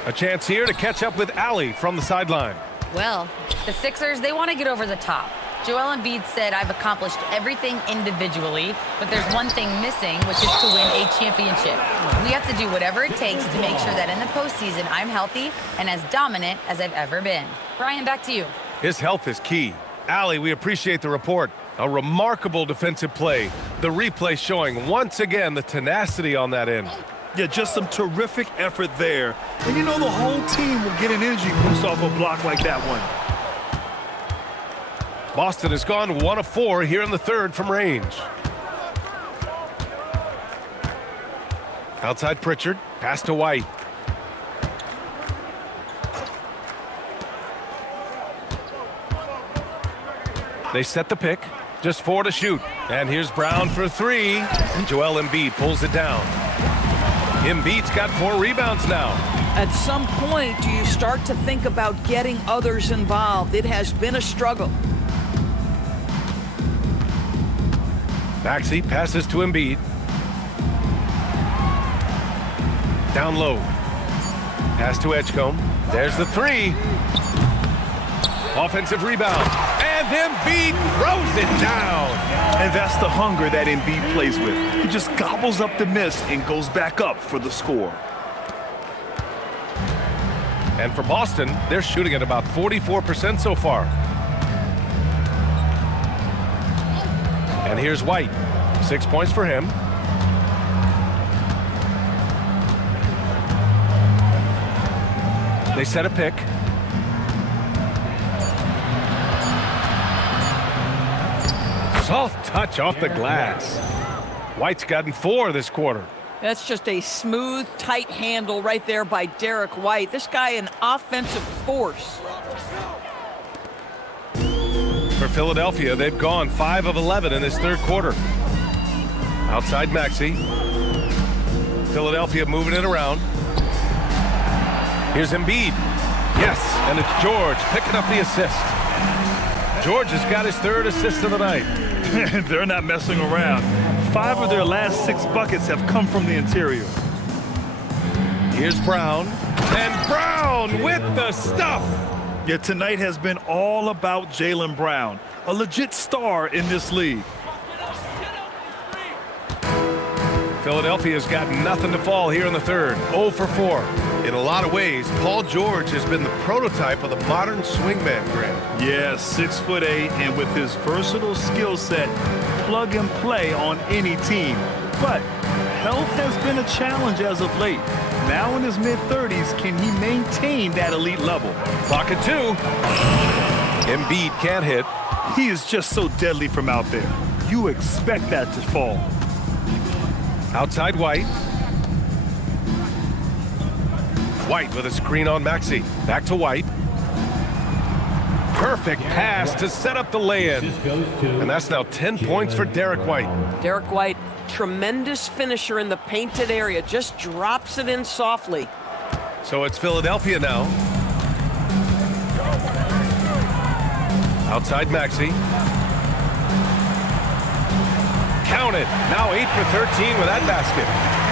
A chance here to catch up with Allie from the sideline. Well, the Sixers, they want to get over the top. Joel Embiid said, I've accomplished everything individually, but there's one thing missing, which is to win a championship. We have to do whatever it takes to make sure that in the postseason, I'm healthy and as dominant as I've ever been. Brian, back to you. His health is key. Allie, we appreciate the report. A remarkable defensive play. The replay showing once again the tenacity on that end. Yeah, just some terrific effort there. And you know the whole team will get an energy boost off a block like that one. Boston has gone 1 of 4 here in the third from range. Outside Pritchard, pass to White. They set the pick. Just 4 to shoot. And here's Brown for 3. And Joel Embiid pulls it down. Embiid's got 4 rebounds now. At some point, do you start to think about getting others involved? It has been a struggle. Maxey passes to Embiid. Down low. Pass to Edgecombe. There's the 3. Offensive rebound. And Embiid throws it down. And that's the hunger that Embiid plays with. He just gobbles up the miss and goes back up for the score. And for Boston, they're shooting at about 44% so far. And here's White. 6 points for him. They set a pick. Soft touch off the glass. White's gotten 4 this quarter. That's just a smooth, tight handle right there by Derrick White. This guy an offensive force. For Philadelphia, they've gone 5 of 11 in this third quarter. Outside Maxey. Philadelphia moving it around. Here's Embiid. Yes, and it's George picking up the assist. George has got his 3rd assist of the night. They're not messing around. 5 of their last 6 buckets have come from the interior. Here's Brown. And Brown with the stuff. Yeah, tonight has been all about Jaylen Brown, a legit star in this league. Philadelphia's got nothing to fall here in the third. 0 for 4. In a lot of ways, Paul George has been the prototype of the modern swingman, Graham. Yeah, 6'8", and with his versatile skill set, plug and play on any team. But health has been a challenge as of late. Now in his mid-30s, can he maintain that elite level? Clock at 2. Embiid can't hit. He is just so deadly from out there. You expect that to fall. Outside White. White with a screen on Maxey. Back to White. Perfect pass to set up the lay-in. And that's now 10 points for Derrick White. Derrick White, tremendous finisher in the painted area. Just drops it in softly. So it's Philadelphia now. Outside Maxey. Count it. Now 8 for 13 with that basket.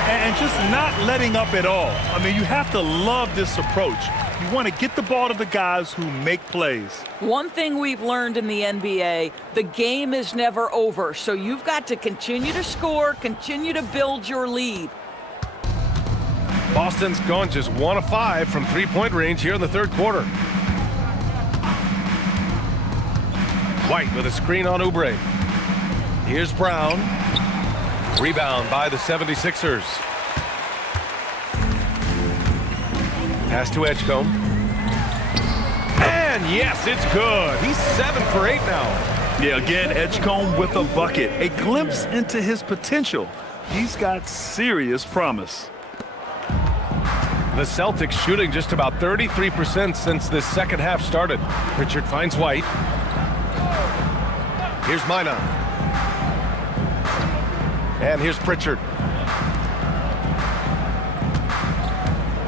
And just not letting up at all. I mean, you have to love this approach. You want to get the ball to the guys who make plays. One thing we've learned in the NBA, the game is never over. So you've got to continue to score, continue to build your lead. Boston's gone just 1 of 5 from 3-point range here in the third quarter. White with a screen on Oubre. Here's Brown. Rebound by the 76ers. Pass to Edgecombe. And yes, it's good. He's 7 for 8 now. Yeah, again, Edgecombe with a bucket. A glimpse into his potential. He's got serious promise. The Celtics shooting just about 33% since this second half started. Pritchard finds White. Here's Minot. And here's Pritchard.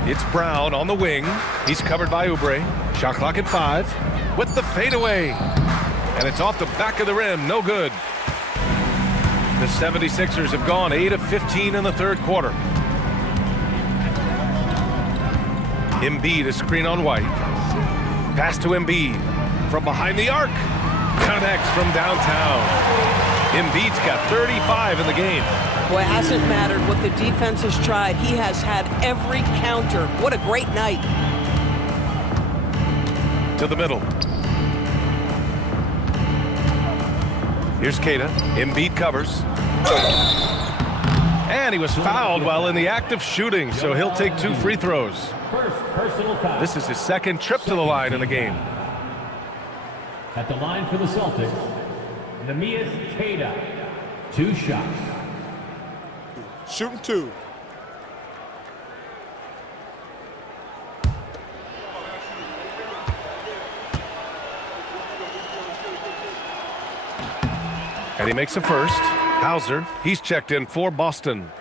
It's Brown on the wing. He's covered by Oubre. Shot clock at 5 with the fadeaway. And it's off the back of the rim. No good. The 76ers have gone 8 of 15 in the third quarter. Embiid, a screen on White. Pass to Embiid. From behind the arc. Connects from downtown. Embiid's got 35 in the game. Boy, it hasn't mattered what the defense has tried. He has had every counter. What a great night. To the middle. Here's Queta. Embiid covers. And he was fouled while in the act of shooting, so he'll take 2 free throws. This is his second trip to the line in the game. At the line for the Celtics, Neemias Queta, 2 shots. Shooting 2. And he makes a first. Hauser, he's checked in for Boston.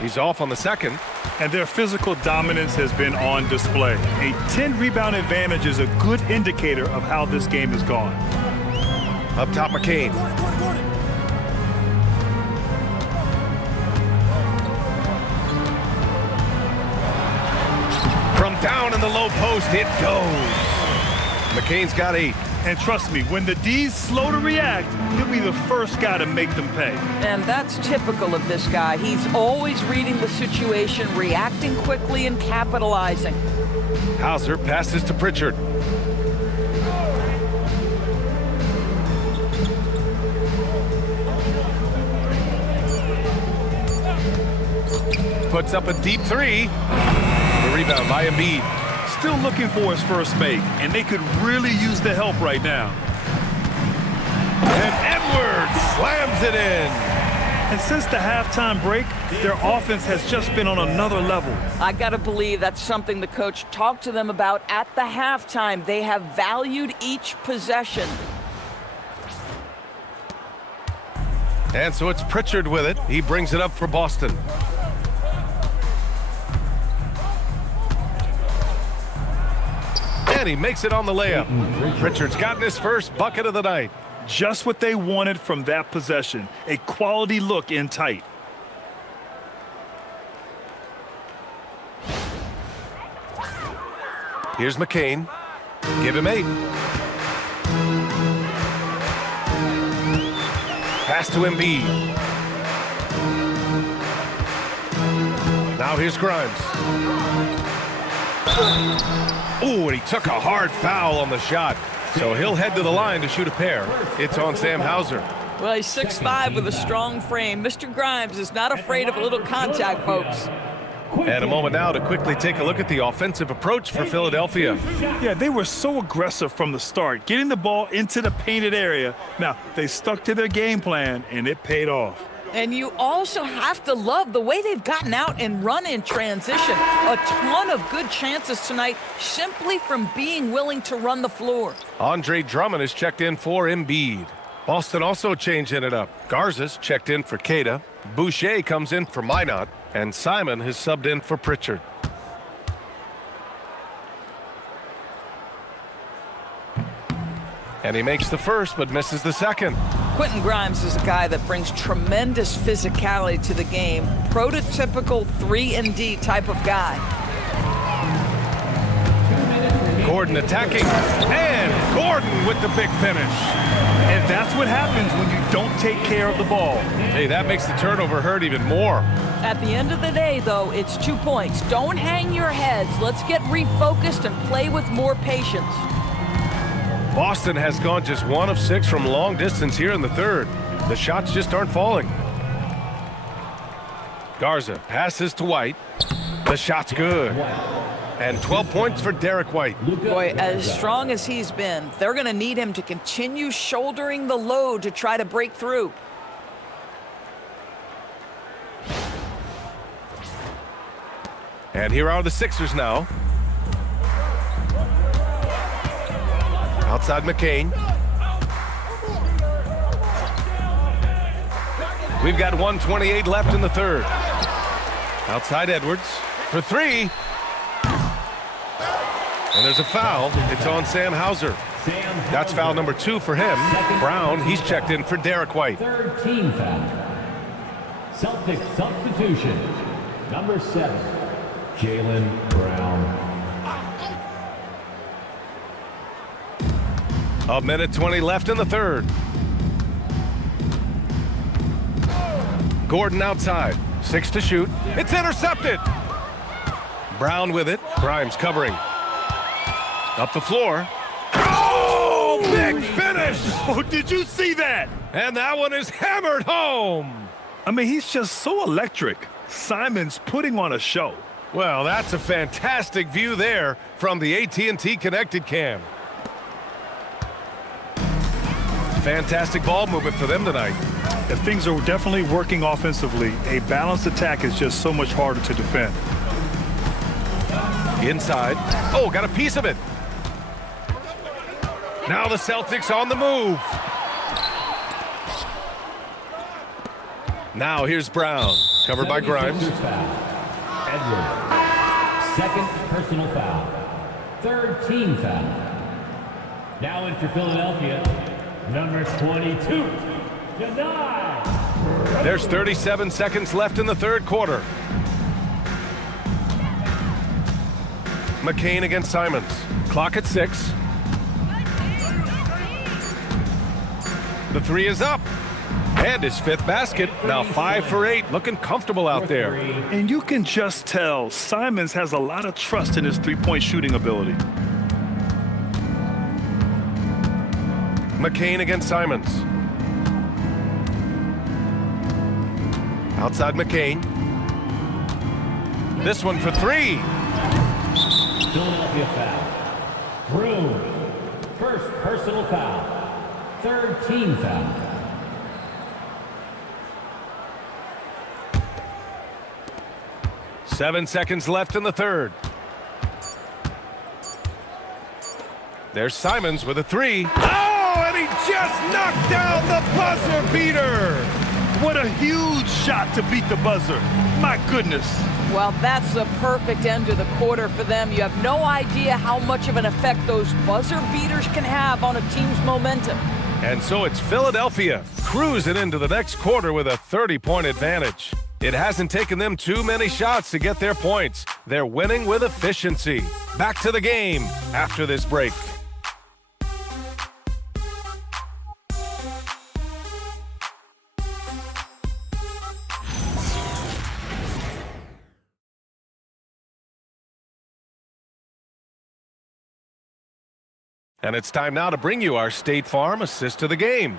He's off on the second. And their physical dominance has been on display. A 10-rebound advantage is a good indicator of how this game has gone. Up top, McCain. From down in the low post, it goes. McCain's got 8. And trust me, when the D's slow to react, he'll be the first guy to make them pay. And that's typical of this guy. He's always reading the situation, reacting quickly, and capitalizing. Hauser passes to Pritchard. Puts up a deep 3. The rebound by Embiid. Still looking for his first make, and they could really use the help right now. And Edwards slams it in. And since the halftime break, their offense has just been on another level. I got to believe that's something the coach talked to them about at the halftime. They have valued each possession. And so it's Pritchard with it. He brings it up for Boston. And he makes it on the layup. Pritchard's gotten his first bucket of the night. Just what they wanted from that possession. A quality look in tight. Here's McCain. Give him 8. Pass to Embiid. Now here's Grimes. Ooh, and he took a hard foul on the shot. So he'll head to the line to shoot a pair. It's on Sam Hauser. Well, he's 6'5" with a strong frame. Mr. Grimes is not afraid of a little contact, folks. And a moment now to quickly take a look at the offensive approach for Philadelphia. Yeah, they were so aggressive from the start, getting the ball into the painted area. Now, they stuck to their game plan, and it paid off. And you also have to love the way they've gotten out and run in transition. A ton of good chances tonight simply from being willing to run the floor. Andre Drummond is checked in for Embiid. Boston also changing it up. Garza's checked in for Queta. Boucher comes in for Minot. And Simon has subbed in for Pritchard. And he makes the first but misses the second. Quentin Grimes is a guy that brings tremendous physicality to the game. Prototypical 3-and-D type of guy. Gordon attacking, and Gordon with the big finish. And that's what happens when you don't take care of the ball. Hey, that makes the turnover hurt even more. At the end of the day, though, it's 2 points. Don't hang your heads. Let's get refocused and play with more patience. Boston has gone just 1 of 6 from long distance here in the third. The shots just aren't falling. Garza passes to White. The shot's good. And 12 points for Derrick White. Boy, as strong as he's been, they're going to need him to continue shouldering the load to try to break through. And here are the Sixers now. Outside McCain. We've got 1:28 left in the third. Outside Edwards for 3. And there's a foul. It's on Sam Hauser. That's foul number 2 for him. Brown, he's checked in for Derrick White. Third team foul. Celtics substitution. Number 7, Jaylen Brown. A minute 20 left in the third. Gordon outside. 6 to shoot. It's intercepted. Brown with it. Grimes covering. Up the floor. Oh, big finish. Oh, did you see that? And that one is hammered home. I mean, he's just so electric. Simons putting on a show. Well, that's a fantastic view there from the AT&T Connected Cam. Fantastic ball movement for them tonight. If things are definitely working offensively, a balanced attack is just so much harder to defend. Inside. Oh, got a piece of it. Now the Celtics on the move. Now here's Brown, covered by Grimes. Edwards. Second personal foul. Third team foul. Now in for Philadelphia, number 22. Denied. There's 37 seconds left in the third quarter. McCain against Simons. Clock at 6. The three is up. And his fifth basket. Now 5 for 8. Looking comfortable out there. And you can just tell Simons has a lot of trust in his three-point shooting ability. McCain against Simons. Outside McCain. This one for 3. Philadelphia foul. Brown. First personal foul. Third team foul. Seven seconds left in the third. There's Simons with a 3. Oh, and he just knocked down the buzzer beater. What a huge shot to beat the buzzer. My goodness. Well, that's the perfect end to the quarter for them. You have no idea how much of an effect those buzzer beaters can have on a team's momentum. And so it's Philadelphia cruising into the next quarter with a 30-point advantage. It hasn't taken them too many shots to get their points. They're winning with efficiency. Back to the game after this break. And it's time now to bring you our State Farm assist of the game.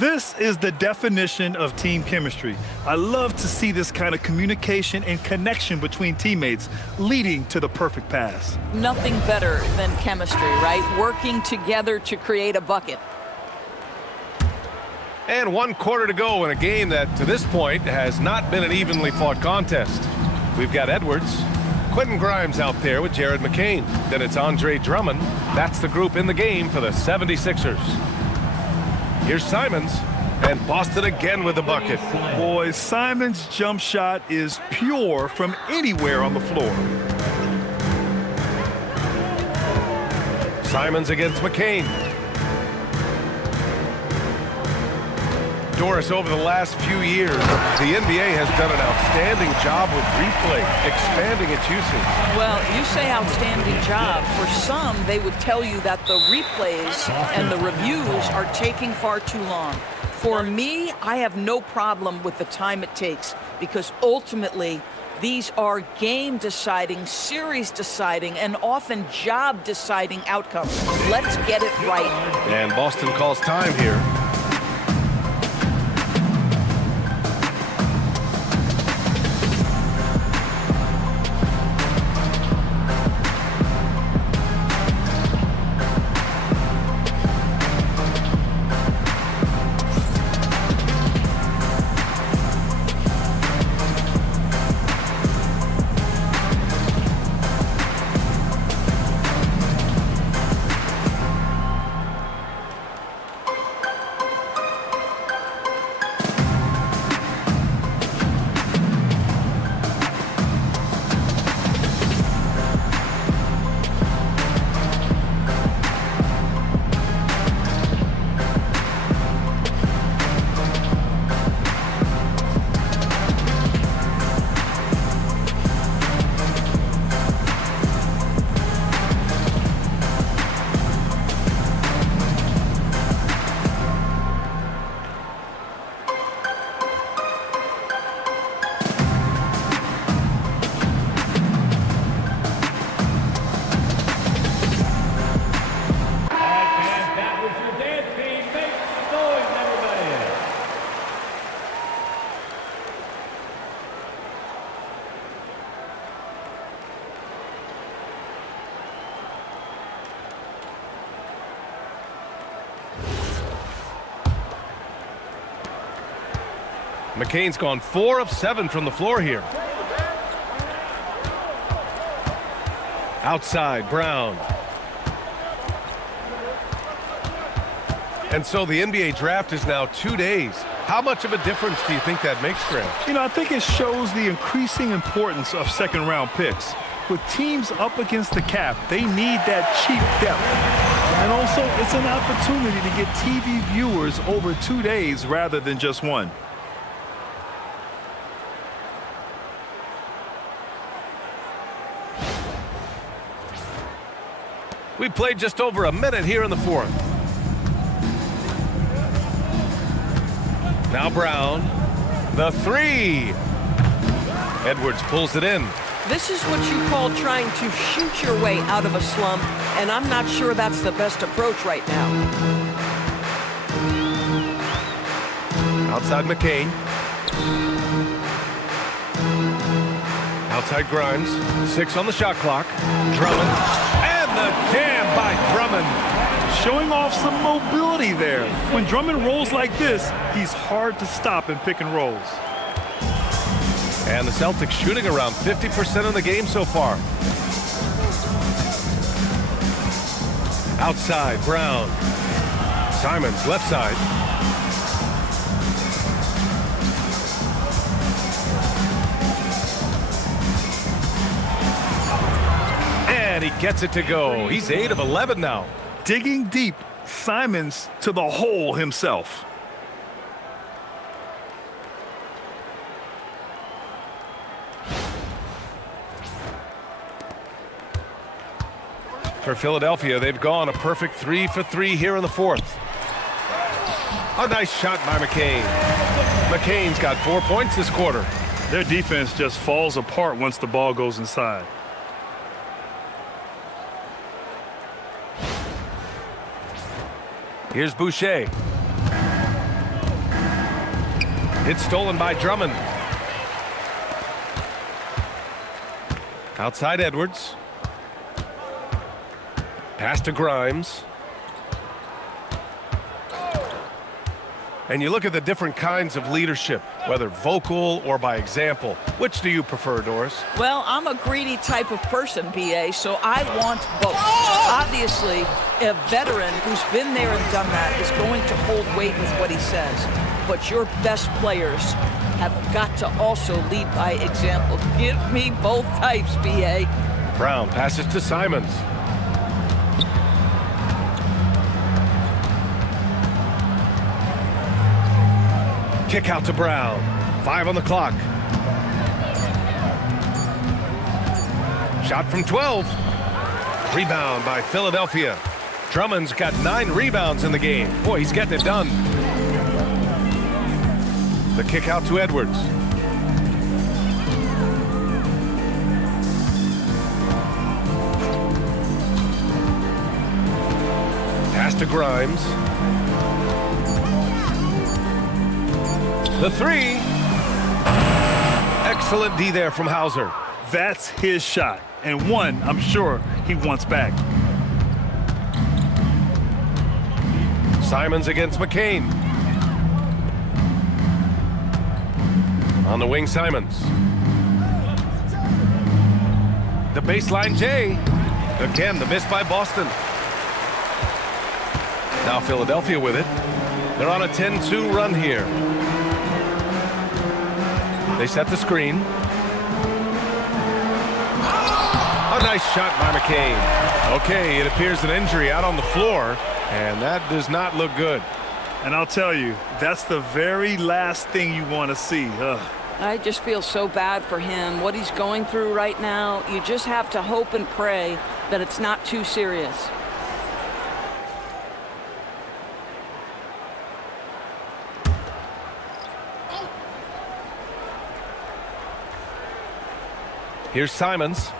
This is the definition of team chemistry. I love to see this kind of communication and connection between teammates leading to the perfect pass. Nothing better than chemistry, right? Working together to create a bucket. And 1 quarter to go in a game that, to this point, has not been an evenly fought contest. We've got Edwards, Quentin Grimes out there with Jared McCain. Then it's Andre Drummond. That's the group in the game for the 76ers. Here's Simons, and Boston again with the bucket. Boy, Simons' jump shot is pure from anywhere on the floor. Simons against McCain. Doris, over the last few years, the NBA has done an outstanding job with replay, expanding its usage. Well, you say outstanding job. For some, they would tell you that the replays and the reviews are taking far too long. For me, I have no problem with the time it takes because ultimately, these are game-deciding, series-deciding, and often job-deciding outcomes. Let's get it right. And Boston calls time here. McCain's gone 4 of 7 from the floor here. Outside, Brown. And so the NBA draft is now 2 days. How much of a difference do you think that makes, Graham? You know, I think it shows the increasing importance of second-round picks. With teams up against the cap, they need that cheap depth. And also, it's an opportunity to get TV viewers over 2 days rather than just one. We played just over a minute here in the fourth. Now Brown, the three. Edwards pulls it in. This is what you call trying to shoot your way out of a slump, and I'm not sure that's the best approach right now. Outside McCain. Outside Grimes. 6 on the shot clock. Drummond. And the jam by Drummond. Showing off some mobility there. When Drummond rolls like this, he's hard to stop in pick and rolls. And the Celtics shooting around 50% of the game so far. Outside, Brown. Simons, left side. And he gets it to go. He's 8 of 11 now. Digging deep, Simons to the hole himself. For Philadelphia, they've gone a perfect 3 for 3 here in the fourth. A nice shot by McCain. McCain's got 4 points this quarter. Their defense just falls apart once the ball goes inside. Here's Boucher. It's stolen by Drummond. Outside Edwards. Pass to Grimes. And you look at the different kinds of leadership, whether vocal or by example. Which do you prefer, Doris? Well, I'm a greedy type of person, BA, so I want both. Obviously, a veteran who's been there and done that is going to hold weight with what he says. But your best players have got to also lead by example. Give me both types, BA. Brown passes to Simons. Kick out to Brown. 5 on the clock. Shot from 12. Rebound by Philadelphia. Drummond's got 9 rebounds in the game. Boy, he's getting it done. The kick out to Edwards. Pass to Grimes. The three. Excellent D there from Hauser. That's his shot, and one I'm sure he wants back. Simons against McCain. On the wing, Simons. The baseline J. Again, the miss by Boston. Now Philadelphia with it. They're on a 10-2 run here. They set the screen. A nice shot by McCain. Okay, it appears an injury out on the floor, and that does not look good. And I'll tell you, that's the very last thing you want to see. I just feel so bad for him. What he's going through right now, you just have to hope and pray that it's not too serious. Here's Simons.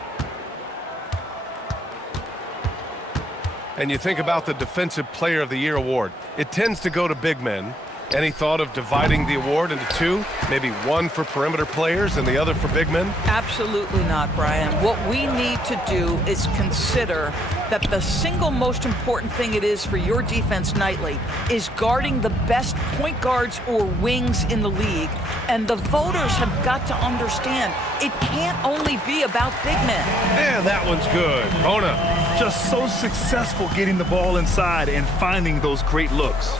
And you think about the Defensive Player of the Year award. It tends to go to big men. Any thought of dividing the award into two? Maybe one for perimeter players and the other for big men? Absolutely not, Brian. What we need to do is consider that the single most important thing it is for your defense nightly is guarding the best point guards or wings in the league. And the voters have got to understand it can't only be about big men. And that one's good. Bona. Just so successful getting the ball inside and finding those great looks.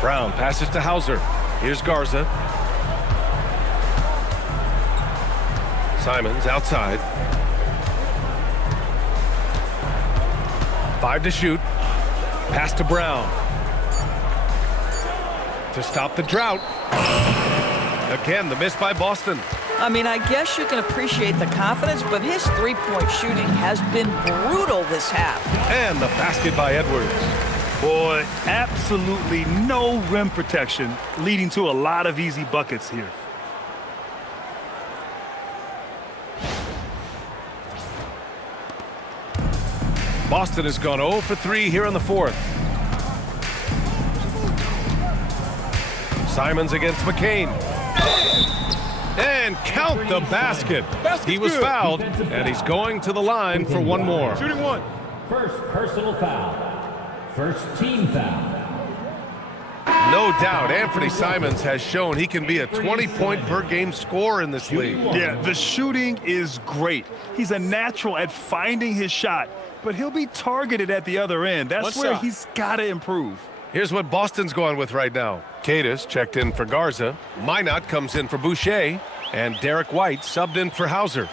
Brown passes to Hauser. Here's Garza. Simons outside. 5 to shoot. Pass to Brown. To stop the drought. Again, the miss by Boston. I mean, I guess you can appreciate the confidence, but his three-point shooting has been brutal this half. And the basket by Edwards. Boy, absolutely no rim protection, leading to a lot of easy buckets here. Boston has gone 0 for 3 here in the fourth. Simons against McCain. And count the basket. He was fouled, and he's going to the line for one more. Shooting one. First personal foul. First team foul. No doubt, Anfernee Simons has shown he can be a 20-point-per-game scorer in this league. Yeah, the shooting is great. He's a natural at finding his shot, but he'll be targeted at the other end. That's where he's got to improve. Here's what Boston's going with right now. Cadis checked in for Garza. Minot comes in for Boucher. And Derrick White subbed in for Hauser.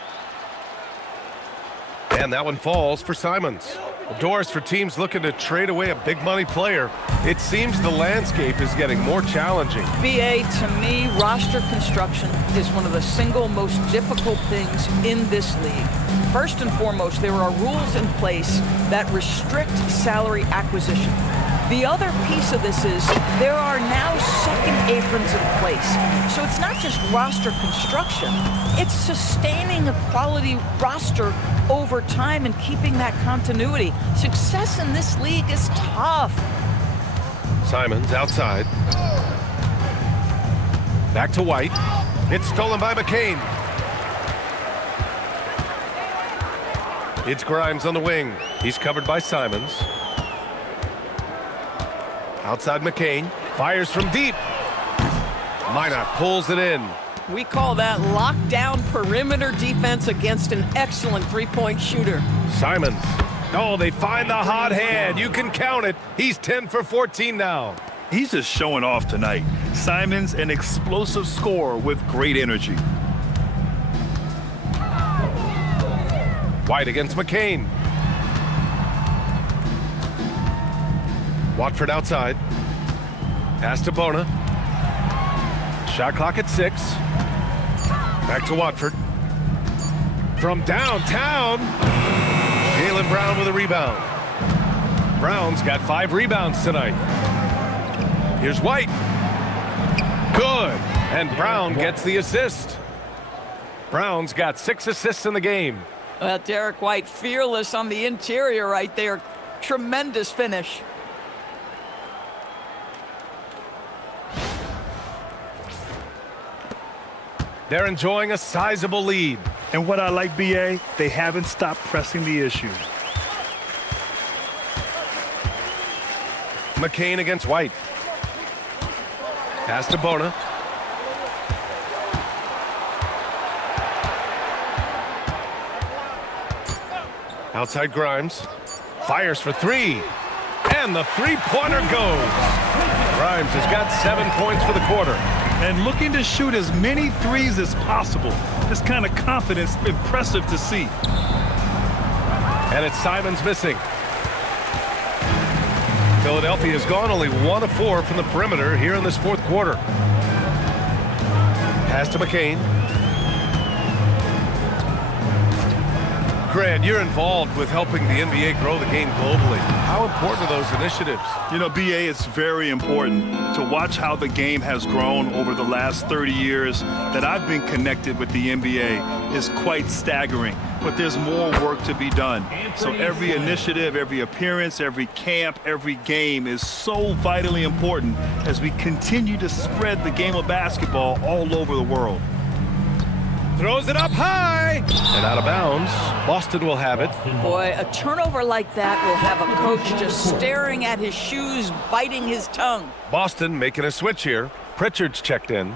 And that one falls for Simons. The doors for teams looking to trade away a big money player. It seems the landscape is getting more challenging. BA, to me, roster construction is one of the single most difficult things in this league. First and foremost, there are rules in place that restrict salary acquisition. The other piece of this is there are now second aprons in place. So it's not just roster construction, it's sustaining a quality roster over time and keeping that continuity. Success in this league is tough. Simons outside. Back to White. It's stolen by McCain. It's Grimes on the wing. He's covered by Simons. Outside McCain. Fires from deep. Minot pulls it in. We call that lockdown perimeter defense against an excellent three-point shooter. Simons. Oh, they find the hot hand. You can count it. He's 10 for 14 now. He's just showing off tonight. Simons, an explosive scorer with great energy. White against McCain. Watford outside. Pass to Bona. Shot clock at 6. Back to Watford. From downtown, Jaylen Brown with a rebound. Brown's got 5 rebounds tonight. Here's White. Good. And Brown gets the assist. Brown's got 6 assists in the game. Well, Derrick White fearless on the interior right there. Tremendous finish. They're enjoying a sizable lead. And what I like, BA, they haven't stopped pressing the issue. McCain against White. Pass to Bona. Outside Grimes. Fires for 3. And the three-pointer goes. Grimes has got 7 points for the quarter. And looking to shoot as many threes as possible. This kind of confidence, impressive to see. And it's Simons missing. Philadelphia has gone only 1 of 4 from the perimeter here in this fourth quarter. Pass to McCain. Grant, you're involved with helping the NBA grow the game globally. How important are those initiatives? You know, BA, it's very important to watch how the game has grown over the last 30 years that I've been connected with the NBA is quite staggering. but there's more work to be done. So every initiative, every appearance, every camp, every game is so vitally important as we continue to spread the game of basketball all over the world. Throws it up high and out of bounds. Boston will have it. Boy, a turnover like that will have a coach just staring at his shoes, biting his tongue. Boston making a switch here. Pritchard's checked in.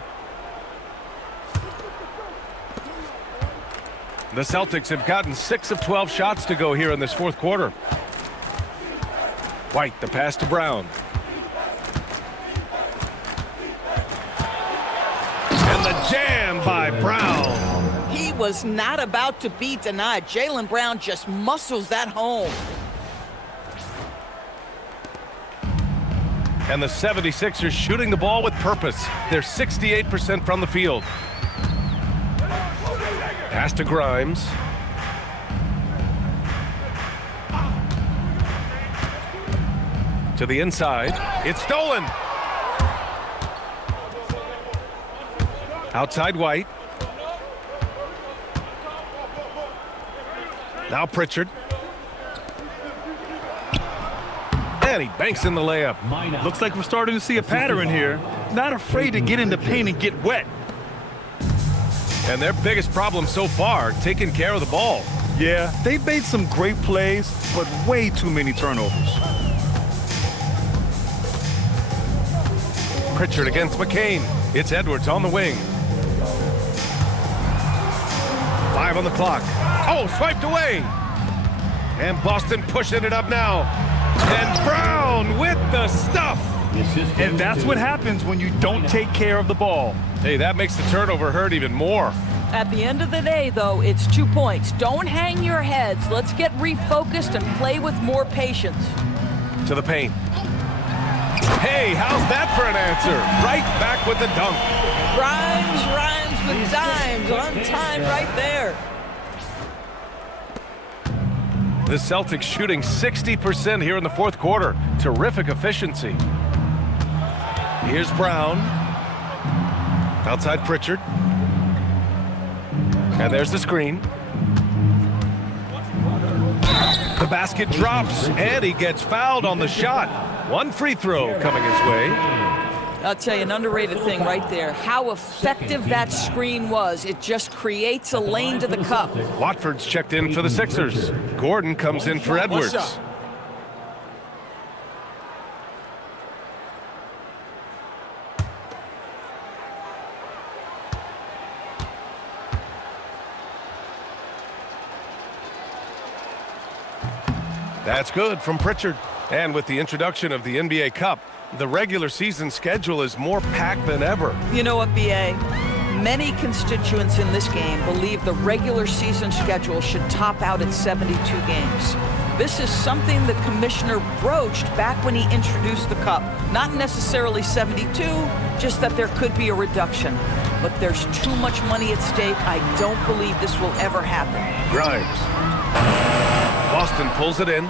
The Celtics have gotten 6 of 12 shots to go here in this fourth quarter. White, the pass to Brown. And the jam by Brown. He was not about to be denied. Jaylen Brown just muscles that home. And the 76ers shooting the ball with purpose. They're 68% from the field. Pass to Grimes. To the inside. It's stolen. Outside White. Now Pritchard. And he banks in the layup. Looks like we're starting to see a pattern here. Not afraid to get in the paint and get wet. And their biggest problem so far, taking care of the ball. Yeah, they've made some great plays, but way too many turnovers. Pritchard against McCain. It's Edwards on the wing. 5 on the clock. Oh, swiped away. And Boston pushing it up now. And Brown with the stuff. And that's what happens when you don't take care of the ball. Hey, that makes the turnover hurt even more. At the end of the day, though, it's 2 points. Don't hang your heads. Let's get refocused and play with more patience. To the paint. Hey, how's that for an answer? Right back with the dunk. Grimes rhymes with dimes. On time right there. The Celtics shooting 60% here in the fourth quarter. Terrific efficiency. Here's Brown. Outside Pritchard. And there's the screen. The basket drops, and he gets fouled on the shot. 1 free throw coming his way. I'll tell you, an underrated thing right there. How effective that screen was. It just creates a lane to the cup. Watford's checked in for the Sixers. Gordon comes in for Edwards. That's good from Pritchard. And with the introduction of the NBA Cup, the regular season schedule is more packed than ever. You know what, BA? Many constituents in this game believe the regular season schedule should top out at 72 games. This is something the commissioner broached back when he introduced the Cup. Not necessarily 72, just that there could be a reduction. But there's too much money at stake. I don't believe this will ever happen. Grimes. Boston pulls it in.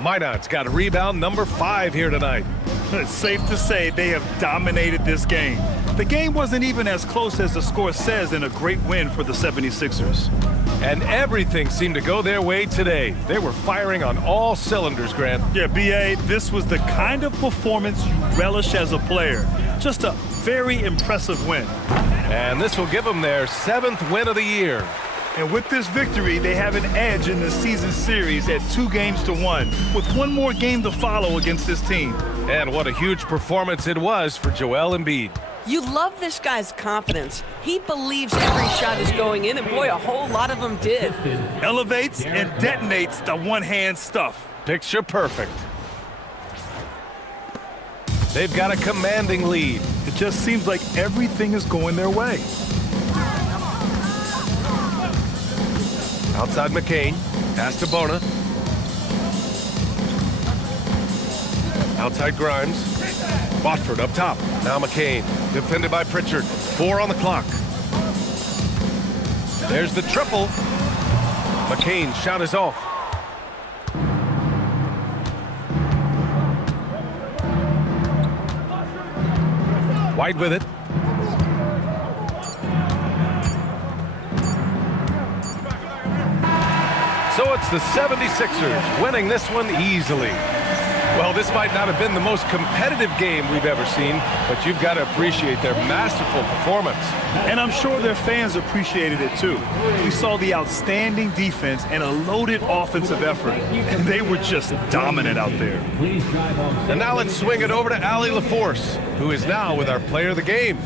Minot's got a rebound number 5 here tonight. It's safe to say they have dominated this game. The game wasn't even as close as the score says in a great win for the 76ers. And everything seemed to go their way today. They were firing on all cylinders, Grant. Yeah, BA, this was the kind of performance you relish as a player. Just a very impressive win. And this will give them their 7th win of the year. And with this victory, they have an edge in the season series at 2-1, with one more game to follow against this team. And what a huge performance it was for Joel Embiid. You love this guy's confidence. He believes every shot is going in, and boy, a whole lot of them did. Elevates and detonates the one-hand stuff. Picture perfect. They've got a commanding lead. It just seems like everything is going their way. Outside McCain, pass to Bona. Outside Grimes. Watford up top. Now McCain, defended by Pritchard. 4 on the clock. There's the triple. McCain's shot is off. White with it. So it's the 76ers winning this one easily. Well, this might not have been the most competitive game we've ever seen, but you've got to appreciate their masterful performance. And I'm sure their fans appreciated it too. We saw the outstanding defense and a loaded offensive effort, and they were just dominant out there. And now let's swing it over to Allie LaForce, who is now with our player of the game.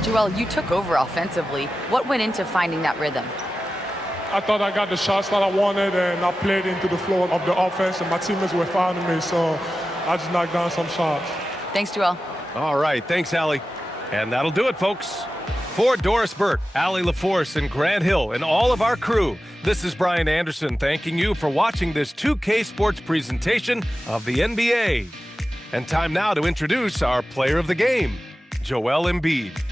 Joel, you took over offensively. What went into finding that rhythm? I thought I got the shots that I wanted, and I played into the flow of the offense, and my teammates were fouling me, so I just knocked down some shots. Thanks, Joel. All right, thanks, Allie. And that'll do it, folks. For Doris Burke, Allie LaForce, and Grant Hill, and all of our crew, this is Brian Anderson thanking you for watching this 2K Sports presentation of the NBA. And time now to introduce our player of the game, Joel Embiid.